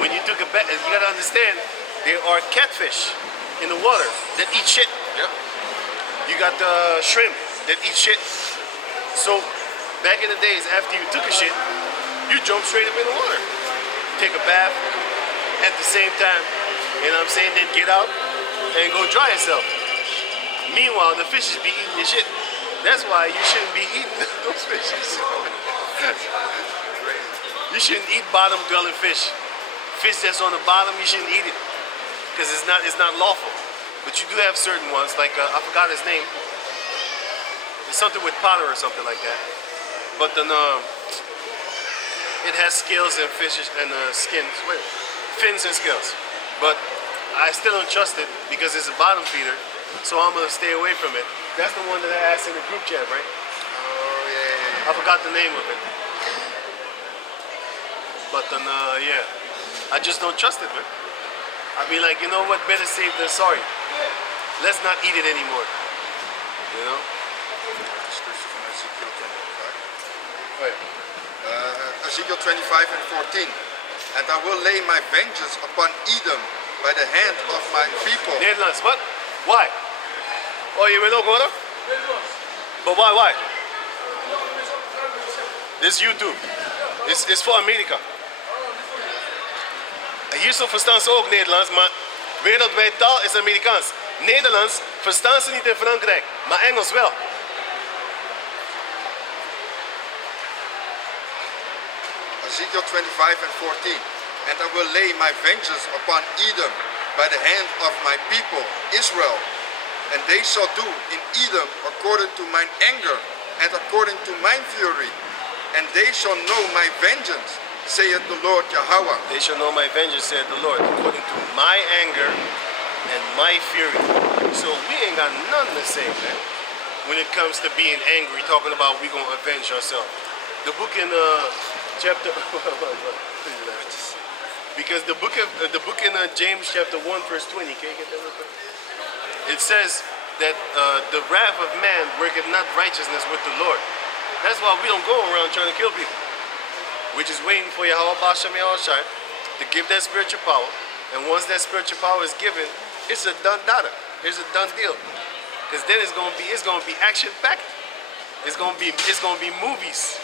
When you took a bath, you gotta understand, there are catfish in the water that eat shit. Yep. You got the shrimp that eat shit. So back in the days, after you took a shit, you jump straight up in the water. Take a bath at the same time, you know what I'm saying? Then get out and go dry yourself. Meanwhile, the fishes be eating your shit. That's why you shouldn't be eating those fishes. You shouldn't eat bottom-dwelling fish. Fish that's on the bottom, you shouldn't eat it because it's not lawful. But you do have certain ones, like I forgot his name. It's something with Potter or something like that. But then it has scales and fishes and skins, fins and scales. But I still don't trust it because it's a bottom feeder, so I'm gonna stay away from it. That's the one that I asked in the group chat, right? Oh yeah. I forgot the name of it. But then, yeah, I just don't trust it, man. I be like, you know what, better safe than sorry. Let's not eat it anymore, you know? Scripture from Ezekiel 25. Right. Ezekiel 25 and 14. And I will lay my vengeance upon Edom by the hand of my people. Netherlands, what? Why? Oh, je wil ook horen? But why? This YouTube. Is voor Amerika. En hier zo verstaan ze ook Nederlands, maar wereldwijd taal is Amerikaans. Nederlands verstaan ze niet in Frankrijk, maar Engels wel. Ezekiel 25 and 14. And I will lay my vengeance upon Edom by the hand of my people, Israel. And they shall do in Edom according to mine anger and according to mine fury. And they shall know my vengeance, saith the Lord Yahweh. They shall know my vengeance, said the Lord, according to my anger and my fury. So we ain't got nothing to say, man. When it comes to being angry, talking about we gonna avenge ourselves. The book in chapter because the book in James chapter 1 verse 20. Can you get that real quick? It says that the wrath of man worketh not righteousness with the Lord. That's why we don't go around trying to kill people. We're just waiting for Yahweh Bashem Yahushai to give that spiritual power. And once that spiritual power is given, it's a done data. It's a done deal. Because then it's gonna be action packed. It's gonna be movies.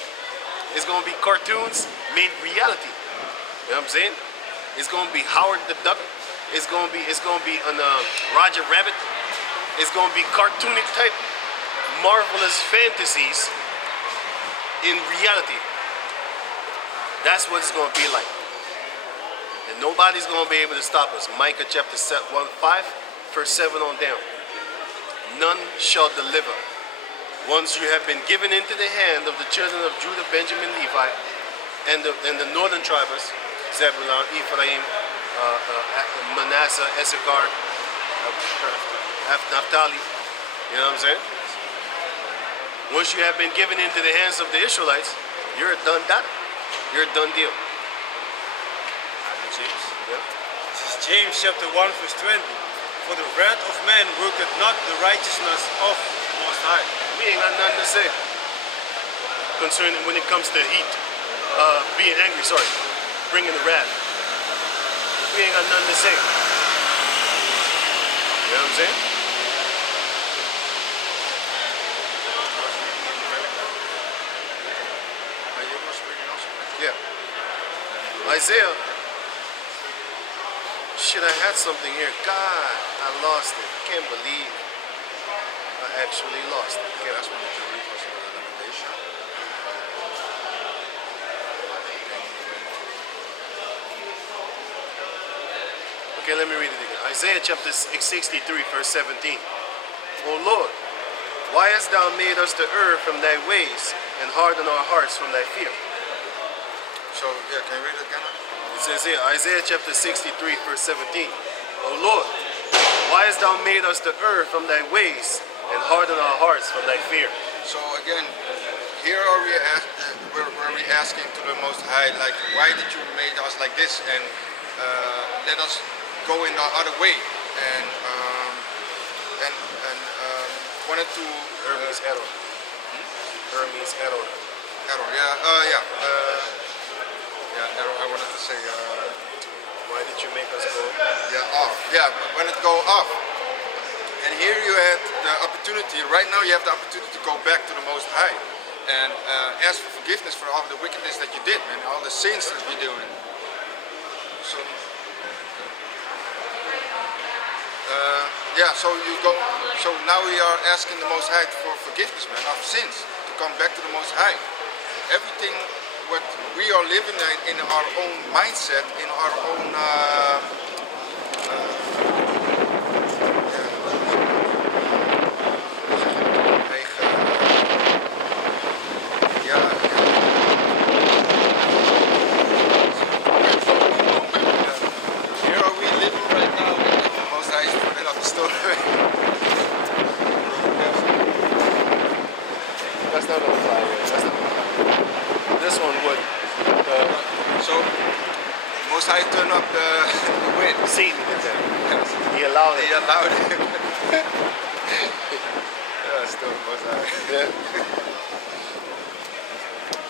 It's gonna be cartoons made reality. You know what I'm saying? It's gonna be Howard the Duck. It's gonna be on Roger Rabbit. It's gonna be cartoonic type, marvelous fantasies in reality. That's what it's gonna be like. And nobody's gonna be able to stop us. Micah chapter 5, verse 7 on down. None shall deliver. Once you have been given into the hand of the children of Judah, Benjamin, Levi, and the northern tribes, Zebulun, Ephraim, Manasseh, Issachar, Naphtali. You know what I'm saying? Once you have been given into the hands of the Israelites, you're a done data. You're a done deal. James. Yeah? This is James chapter 1 verse 20. For the wrath of man worketh not the righteousness of the Most High. We ain't got nothing to say concerning when it comes to heat, being angry, bringing the wrath. We ain't got nothing to say. You know what I'm saying? Yeah. Isaiah. Shit, I had something here. God, I lost it. Can't believe I actually lost it. Okay, that's what you read was the limitation. Okay, let me read it again. Isaiah chapter 63, verse 17. O Lord, why hast thou made us to err from thy ways and harden our hearts from thy fear? So, yeah, can you read it again? It says here, Isaiah chapter 63, verse 17. O Lord, why hast thou made us to err from thy ways and harden our hearts from thy fear? So again, here are we're asking to the Most High, like, why did you make us like this, and let us go in the other way, and wanted to Means error. Means error. error, error. I wanted to say Why did you make us go? off. Yeah, when it go off. And here you had the opportunity, right now you have the opportunity to go back to the Most High and ask for forgiveness for all the wickedness that you did, and all the sins that we're doing. So, so now we are asking the Most High for forgiveness, man, of sins, to come back to the Most High. Everything what we are living in our own mindset, in our own here are we living right now, and the Most High is putting up the story. That's not gonna fly. That's not gonna fly. This one would. So, Most High turned up the wind. Satan did that. He allowed He it. allowed it. Yeah, still Most High. Yeah.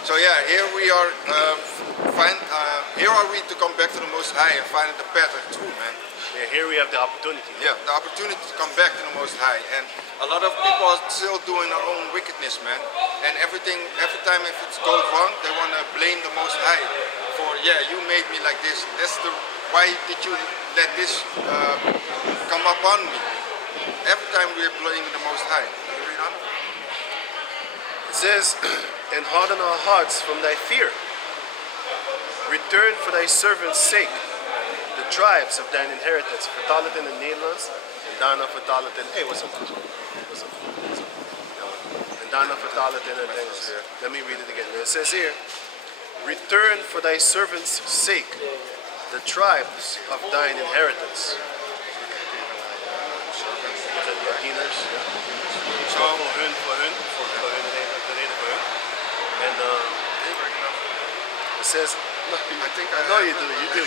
So yeah, here we are here are we to come back to the Most High and find the path of truth, man. Yeah, here we have the opportunity. Yeah, the opportunity to come back to the Most High. And a lot of people are still doing their own wickedness, man. And every time if it goes wrong, they want to blame the Most High for, yeah, you made me like this. Why did you let this come upon me? Every time we are blaming the Most High. Can you read on? It says, and harden our hearts from thy fear. Return for thy servant's sake the tribes of thine inheritance. Vertaal het in het Nederlands. En daarna vertaal het in... Hey, what's up? What's up? What's up? En daarna vertaal het in het Engels. Let me read it again. It says here, return for thy servant's sake the tribes of thine inheritance. De dieners. So, Voor hun, de reden voor hun. En it says, I know you do.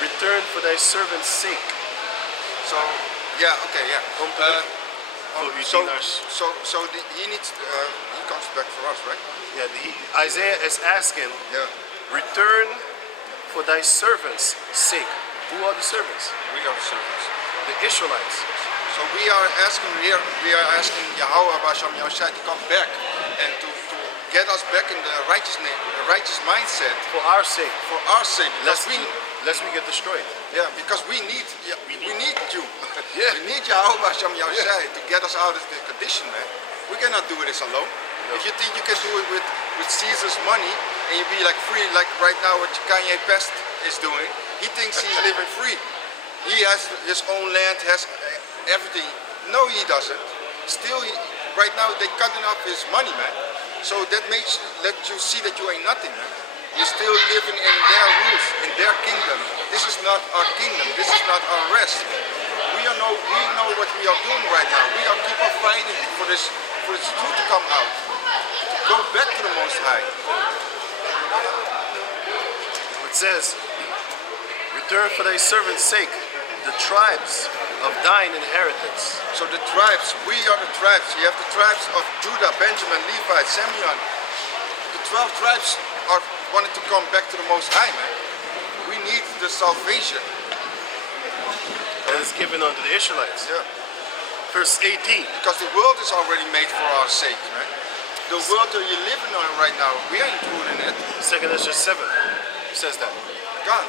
Return for thy servant's sake. So, yeah, okay, yeah. Kom terug voor uw dienaars. He needs, he comes back for us, right? Yeah, Isaiah is asking, Yeah. return for thy servant's sake. Who are the servants? We are the servants. The Israelites. So we are asking here, Yahweh Basham Yahushua to come back and to get us back in the righteous mindset For our sake. for our sake. Lest we get destroyed. Because we need you. Yeah. We need Yahweh Basham Yahushua to get us out of the condition, man. We cannot do this alone. If you think you can do it with Caesar's money and you be like free, like right now what Kanye Pest is doing, he thinks he's living free. He has his own land, has everything. No, he doesn't. Still, right now they're cutting off his money, man. So that let you see that you ain't nothing, man. You're still living in their rules, in their kingdom. This is not our kingdom. This is not our rest. We know what we are doing right now. We are keep on fighting for this truth to come out, to go back to the Most High. It says, return for thy servant's sake the tribes of thine inheritance. So the tribes, we are the tribes. You have the tribes of Judah, Benjamin, Levi, Simeon. The 12 tribes are wanting to come back to the Most High, man. We need the salvation. That is given unto the Israelites. Yeah. Verse 18. Because the world is already made for our sake, man. The world that you're living on right now, we ain't included in it. 2 Ezra 7 says that. God.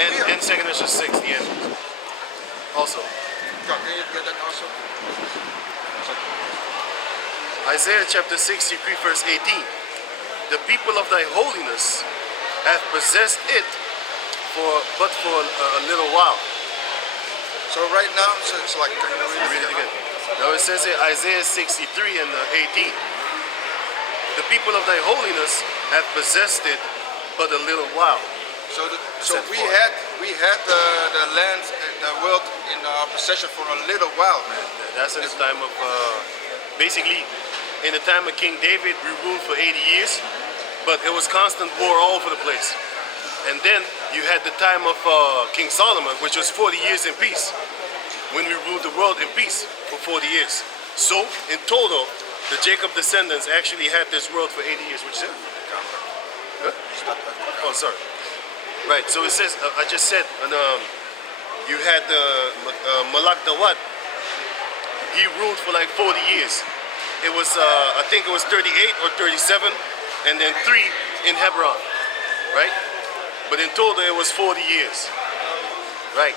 And 2 Ezra 6, the end. Also. God, can you get that also? Isaiah chapter 63, verse 18. The people of thy holiness have possessed it but for a little while. So right now, so it's like, can you Read it again. Now it says here, Isaiah 63 and 18. The people of thy holiness have possessed it but a little while. So we had the land, the world in our possession for a little while, man. That's in the time of, basically, in the time of King David, we ruled for 80 years, but it was constant war all over the place. And then you had the time of King Solomon, which was 40 years in peace, when we ruled the world in peace for 40 years. So, in total, the Jacob descendants actually had this world for 80 years, which is it? Huh? Oh, sorry. Right, so it says, I just said, you had Malak Dawad. He ruled for like 40 years. It was, I think it was 38 or 37, and then 3 in Hebron, right? But in total it was 40 years, right?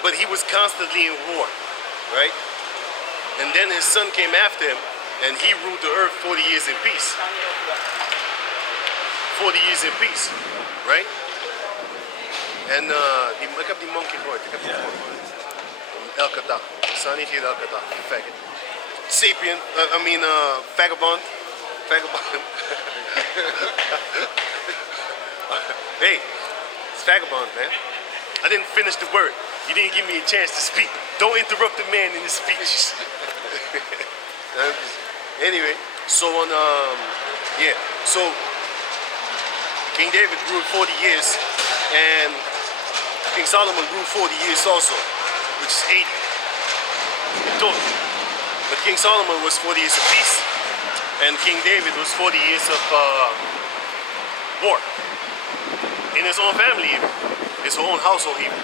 But he was constantly in war, right? And then his son came after him, and he ruled the earth 40 years in peace. 40 years in peace, right? En ik heb die monkey gehoord. Ik heb die gehoord. Elke dag. Ik zou niet hier elke dag. Faggot. Sapien. Vagabond. Vagabond. Hey, it's vagabond, man. I didn't finish the word. You didn't give me a chance to speak. Don't interrupt the man in his speech. Anyway, so so King David ruled 40 years, and King Solomon ruled 40 years also, which is 80 in total. But King Solomon was 40 years of peace, and King David was 40 years of war. in his own family even, his own household even.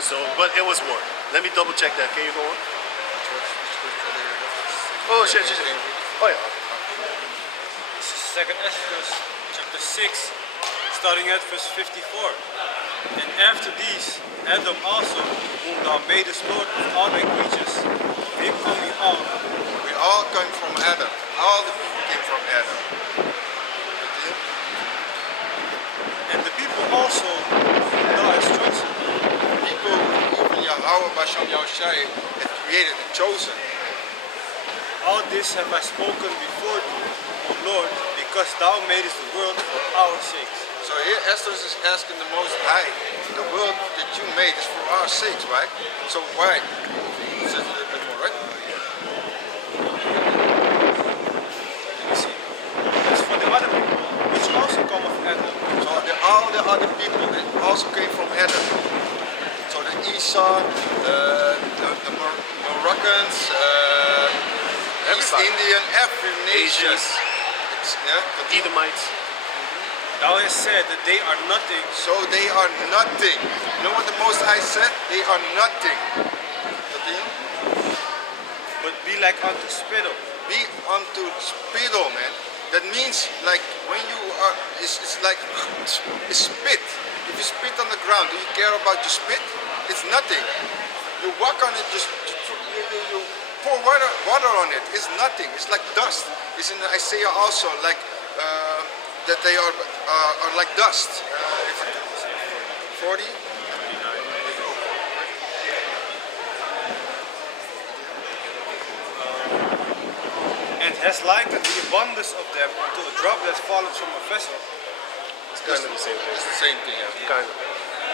So, but it was war. Let me double check that. Can you go on? Oh shit. Oh yeah. This is 2nd Esdras, chapter 6, starting at verse 54. And after these, Adam also, whom thou madest Lord of all thy creatures, him coming out. We all came from Adam. All the people came from Adam. And the people also, whom thou hast chosen. People, even Yahweh Basham Yahushai, had created and chosen. All this have I spoken before thee, O Lord, because thou madest the world for our sakes. So here Esther is asking the Most High, the world that you made is for our sakes, right? So why? It says a little bit more, right? Let me see. As for the other people, which also come of Adam, So all the other people that also came from Adam. So the Esau, the Moroccans, East Everybody. Indian, every nation. Asians. Yeah, Edomites. thou hast said that they are nothing. so they are nothing. You know what the Most High said? They are nothing. But be like unto spittle. Be unto spittle, man. That means like when you are, it's like it's spit. If you spit on the ground, do you care about your spit? It's nothing. You walk on it, just you pour water on it. It's nothing. It's like dust. It's in Isaiah also like that they are like dust. 40. And has likened the abundance of them unto a drop that falleth from a vessel. It's kind of the same thing. It's the same thing. Yeah. Kind of.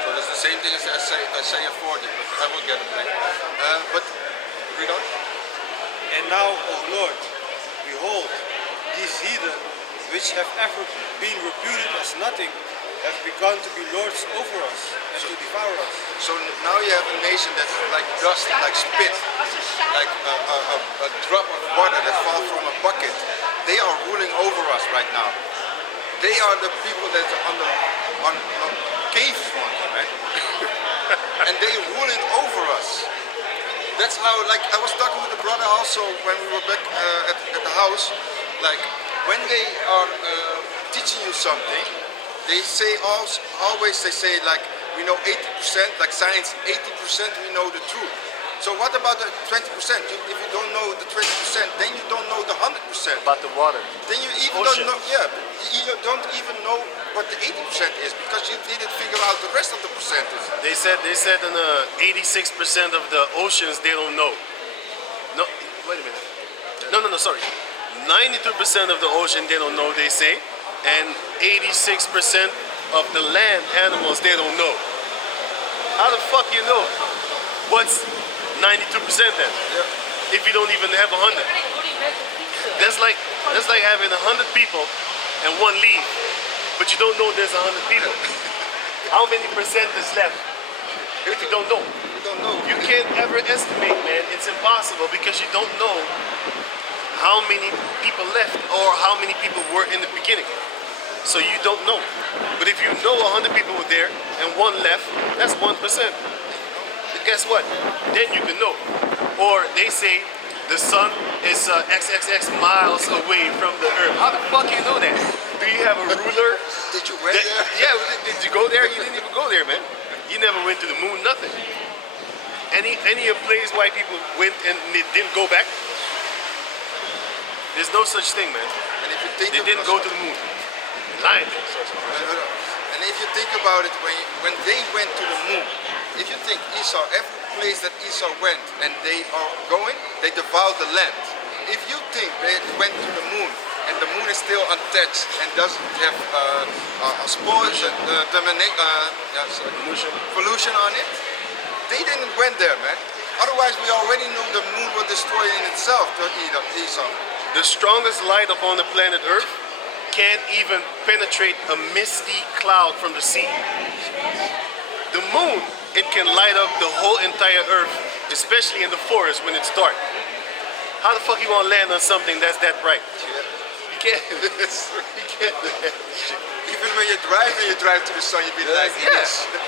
So it's the same thing as Isaiah 40. But I will get it later. But read on. And now, O Lord, behold, these heathen, which have ever been reputed as nothing, have begun to be lords over us and to devour us. So now you have a nation that's like dust, like spit, like a drop of water that falls from a bucket. They are ruling over us right now. They are the people that are on caves, right? And they ruling over us. That's how, like, I was talking with a brother also when we were back at the house. Like, when they are teaching you something, they say always they say like we know 80%, like science, 80% we know the truth. So what about the 20%? If you don't know the 20%, then you don't know the 100%. About the water. Then you even Ocean. don't know, yeah, you don't even know what the 80% is because you didn't figure out the rest of the percentage. They said in 86% of the oceans they don't know. No, wait a minute. No, sorry. 92% of the ocean they don't know, they say, and 86% of the land animals they don't know. How the fuck you know? What's 92% then? Yeah. If you don't even have 100. That's like having 100 people and one leave, but you don't know there's 100 people. How many percent is left? If you don't know. You don't know. You can't ever estimate, man. It's impossible because you don't know how many people left or how many people were in the beginning. So you don't know. But if you know 100 people were there and one left, that's 1%. But guess what? Then you can know. Or they say the sun is XXX miles away from the earth. How the fuck you know that? Do you have a ruler? Did you went there? Yeah, did you go there? You didn't even go there, man. You never went to the moon, nothing. Any place white people went and they didn't go back? There's no such thing, man. And if you think They didn't go to the moon. Lying. And if you think about it, when they went to the moon, if you think Esau, every place that Esau went and they are going, they devoured the land. If you think they went to the moon and the moon is still untouched and doesn't have spores and pollution on it, they didn't went there, man. Otherwise, we already knew the moon will destroy in itself to Esau. The strongest light upon the planet Earth can't even penetrate a misty cloud from the sea. The moon, it can light up the whole entire Earth, especially in the forest when it's dark. How the fuck you want to land on something that's that bright? You can't. You can't do that shit. Even when you drive to the sun, you be like, Yeah. yes. The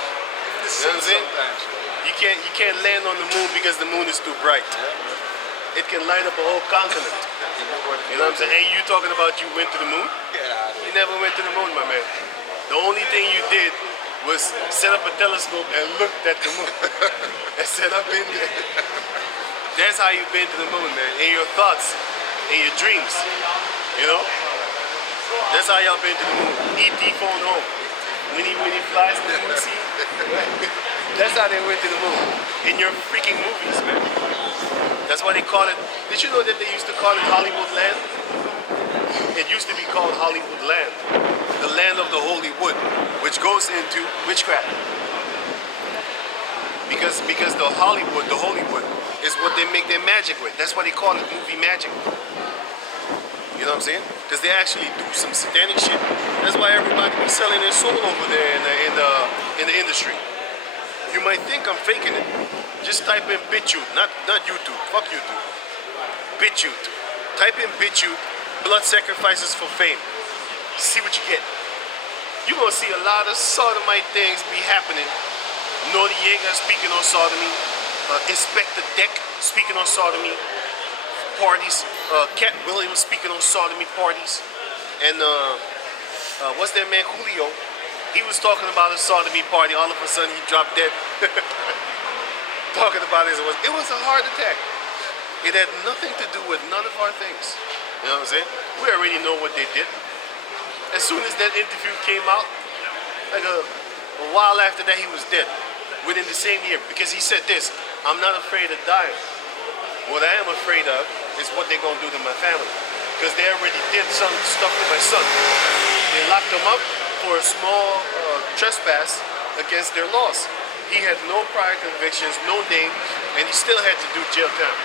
You know sun what I'm saying? sometimes. You can't land on the moon because the moon is too bright. It can light up a whole continent. You know what I'm saying? Hey, you talking about you went to the moon? Yeah. You never went to the moon, my man. The only thing you did was set up a telescope and looked at the moon and said, I've been there. That's how you've been to the moon, man. In your thoughts, in your dreams. You know? That's how y'all been to the moon. E.T. phone home. When he flies to the moon, see? That's how they went to the moon. In your freaking movies, man. That's why they call it. Did you know that they used to call it Hollywood Land? It used to be called Hollywood Land. The land of the holy wood, which goes into witchcraft. Because the Hollywood, the holy wood, is what they make their magic with. That's why they call it movie magic. You know what I'm saying? Because they actually do some satanic shit. That's why everybody be selling their soul over there in the industry. You might think I'm faking it. Just type in BitChute, not YouTube. Fuck YouTube. BitChute. Type in BitChute, blood sacrifices for fame. See what you get. You're gonna see a lot of sodomite things be happening. Noriega speaking on sodomy. Inspector Deck speaking on sodomy parties. Cat Williams speaking on sodomy parties. And what's that man, Julio? He was talking about a sodomy party. All of a sudden he dropped dead. Talking about it was a heart attack. It had nothing to do with none of our things. You know what I'm saying? We already know what they did. As soon as that interview came out, like a while after that, he was dead. Within the same year, because he said this: "I'm not afraid of dying. What I am afraid of is what they're gonna do to my family, because they already did some stuff to my son. They locked him up for a small trespass against their laws. He had no prior convictions, no name, and he still had to do jail time.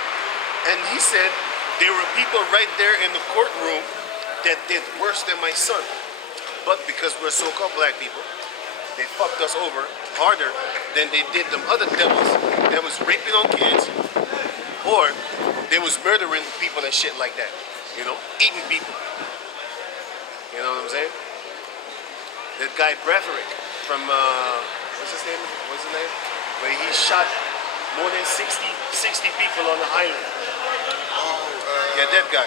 And he said there were people right there in the courtroom that did worse than my son. But because we're so-called black people, they fucked us over harder than they did them other devils that was raping on kids, or they was murdering people and shit like that. You know, eating people. You know what I'm saying? That guy Breverick from what's his name? Where he shot more than 60 people on the island. Yeah, that guy.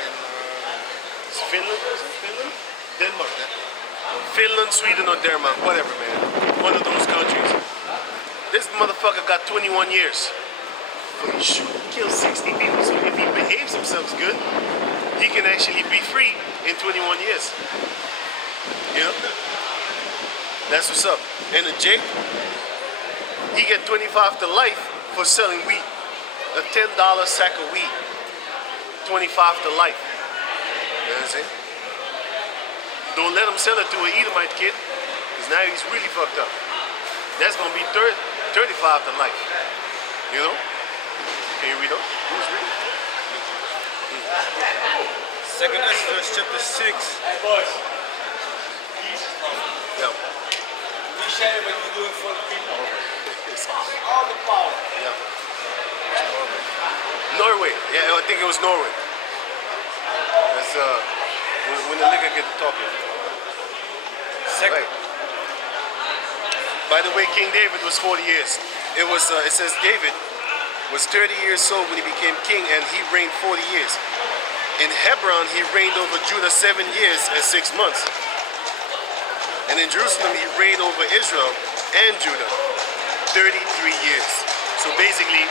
It's Finland? Is it Finland? Denmark. Finland, Sweden, or Denmark, whatever, man. One of those countries. This motherfucker got 21 years. So he shoot and kill 60 people. So if he behaves himself good, he can actually be free in 21 years. You know? That's what's up. And the Jake, he get 25 to life for selling weed. A $10 sack of weed. 25 to life. You know what I'm saying? Don't let him sell it to an Edomite kid, because now he's really fucked up. That's gonna be 35 to life. You know? Can you read on? Who's reading? Second Esdras chapter 6. Yeah. We share what you're doing for the people. All the power. Yeah. Norway. Yeah, I think it was Norway. That's when the nigga get to talking. Second. Right. By the way, King David was 40 years. It says David was 30 years old when he became king, and he reigned 40 years. In Hebron, he reigned over Judah 7 years and 6 months. And in Jerusalem, he reigned over Israel and Judah 33 years. So basically,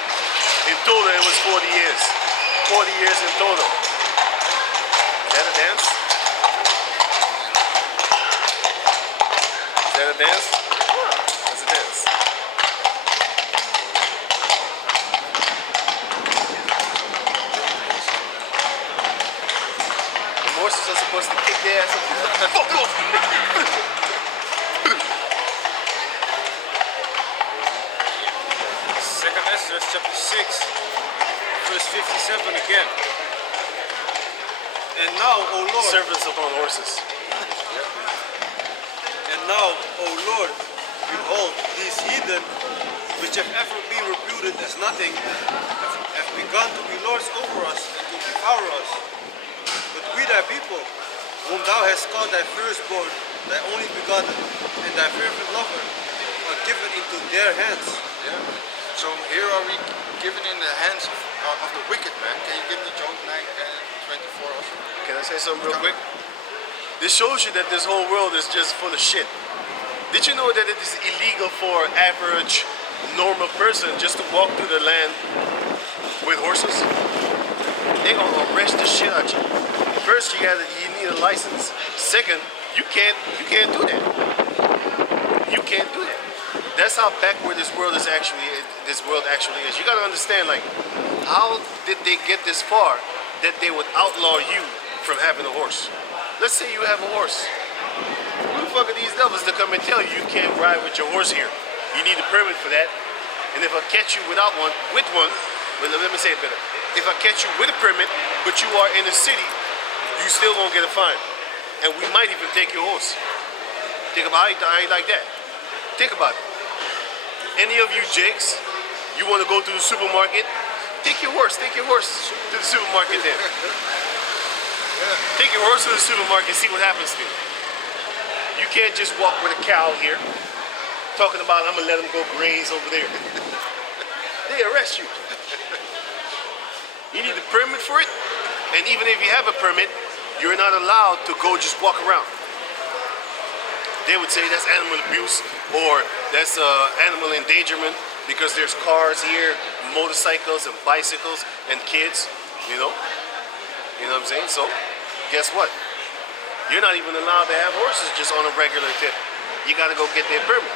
in total, it was 40 years. 40 years in total. Is that a dance? Is that a dance? That's a dance. The horses are supposed to kick their ass up. Fuck off! Second Esdras chapter 6, verse 57 again. And now, O Lord, Servants upon horses. and now, O Lord, behold, these heathen, which have ever been reputed as nothing, have begun to be lords over us and to devour us. But we thy people whom thou hast called thy firstborn, thy only begotten, and thy fervent lover, are given into their hands. Yeah. So here are we given in the hands of the wicked man. Can you give me Job 9 and 24 also? Can I say something real quick? This shows you that this whole world is just full of shit. Did you know that it is illegal for average, normal person just to walk through the land with horses? They gonna arrest the shit out you. First, you need a license. Second, you can't do that. You can't do that. That's how backward this world actually is. You gotta understand, like, how did they get this far that they would outlaw you from having a horse? Let's say you have a horse. Who the fuck are these devils to come and tell you you can't ride with your horse here? You need a permit for that. And if I catch you without one, well, let me say it better. If I catch you with a permit, but you are in the city, you still won't get a fine. And we might even take your horse. Think about it, I ain't like that. Think about it. Any of you jakes, you want to go to the supermarket, take your horse to the supermarket then. Take your horse to the supermarket, see what happens to you. You can't just walk with a cow here, talking about I'm gonna let them go graze over there. They arrest you. You need a permit for it, and even if you have a permit, you're not allowed to go just walk around. They would say that's animal abuse or that's animal endangerment because there's cars here, motorcycles and bicycles and kids, you know what I'm saying? So, guess what? You're not even allowed to have horses just on a regular tip. You gotta go get their permit.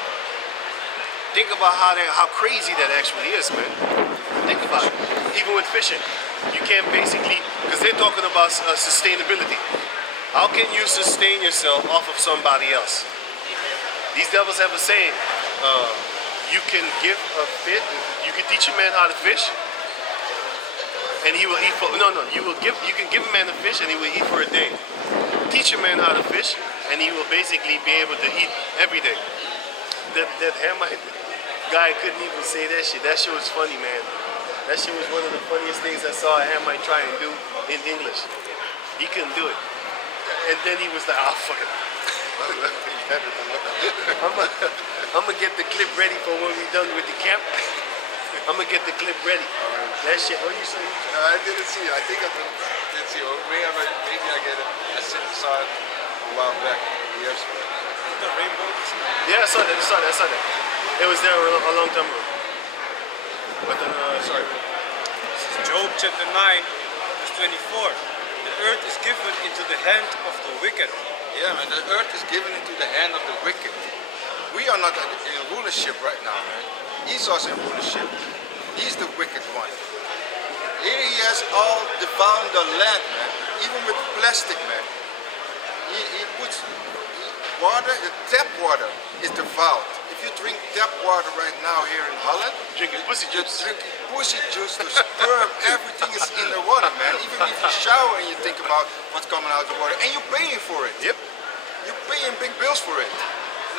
Think about how crazy that actually is, man. Think about it. Even with fishing, you can't basically, because they're talking about sustainability. How can you sustain yourself off of somebody else? These devils have a saying, you can give a fish, you can teach a man how to fish, and he will eat for, you can give a man a fish and he will eat for a day. Teach a man how to fish and he will basically be able to eat every day. That Hamite guy couldn't even say that shit. That shit was funny, man. That shit was one of the funniest things I saw a Hamite try and do in English. He couldn't do it. And then he was like, oh, fuck it. I'm gonna get the clip ready for when we're done with the camp. I'm gonna get the clip ready. That shit. Oh, you saw it? I didn't see it. I think I didn't see it. Or maybe I get it. I saw it a while back, years ago. The rainbow? Yeah, I saw that. It was there a long time ago. But then, sorry. This is Job chapter 9, verse 24. The earth is given into the hand of the wicked. Yeah, man, the earth is given into the hand of the wicked. We are not in rulership right now, man. Esau's in rulership. He's the wicked one. Here he has all devoured the land, man. Even with plastic, man. He puts water, the tap water is devoured. If you drink tap water right now here in Holland, Drinking pussy juice. drinking pussy juice, the sperm, everything is in the water, man. Even if you shower and you think about what's coming out of the water, and you're paying for it. Yep. You're paying big bills for it.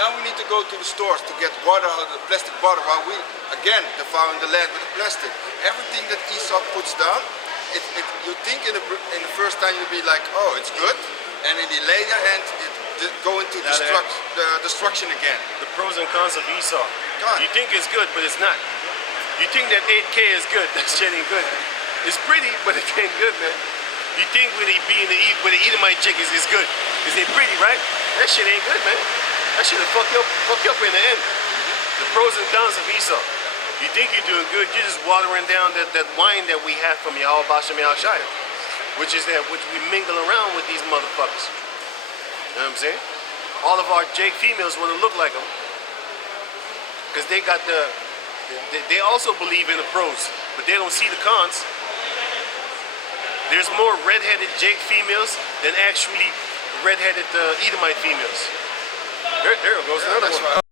Now we need to go to the stores to get water out of the plastic bottle while we, again, devouring the land with the plastic. Everything that Esau puts down, you think in the first time you'll be like, oh, it's good, and in the later end, it go into destruction again. The pros and cons of Esau. God. You think it's good, but it's not. You think that 8K is good, that shit ain't good. It's pretty, but it ain't good, man. You think with the Edomite chick is good. Is it pretty, right? That shit ain't good, man. That shit will fuck you up in the end. The pros and cons of Esau. You think you're doing good, you're just watering down that wine that we have from Yahweh Bashem Yahushai, which we mingle around with these motherfuckers. You know what I'm saying? All of our Jake females want to look like them. Because they got they also believe in the pros, but they don't see the cons. There's more red-headed Jake females than actually red-headed Edomite females. There goes another one.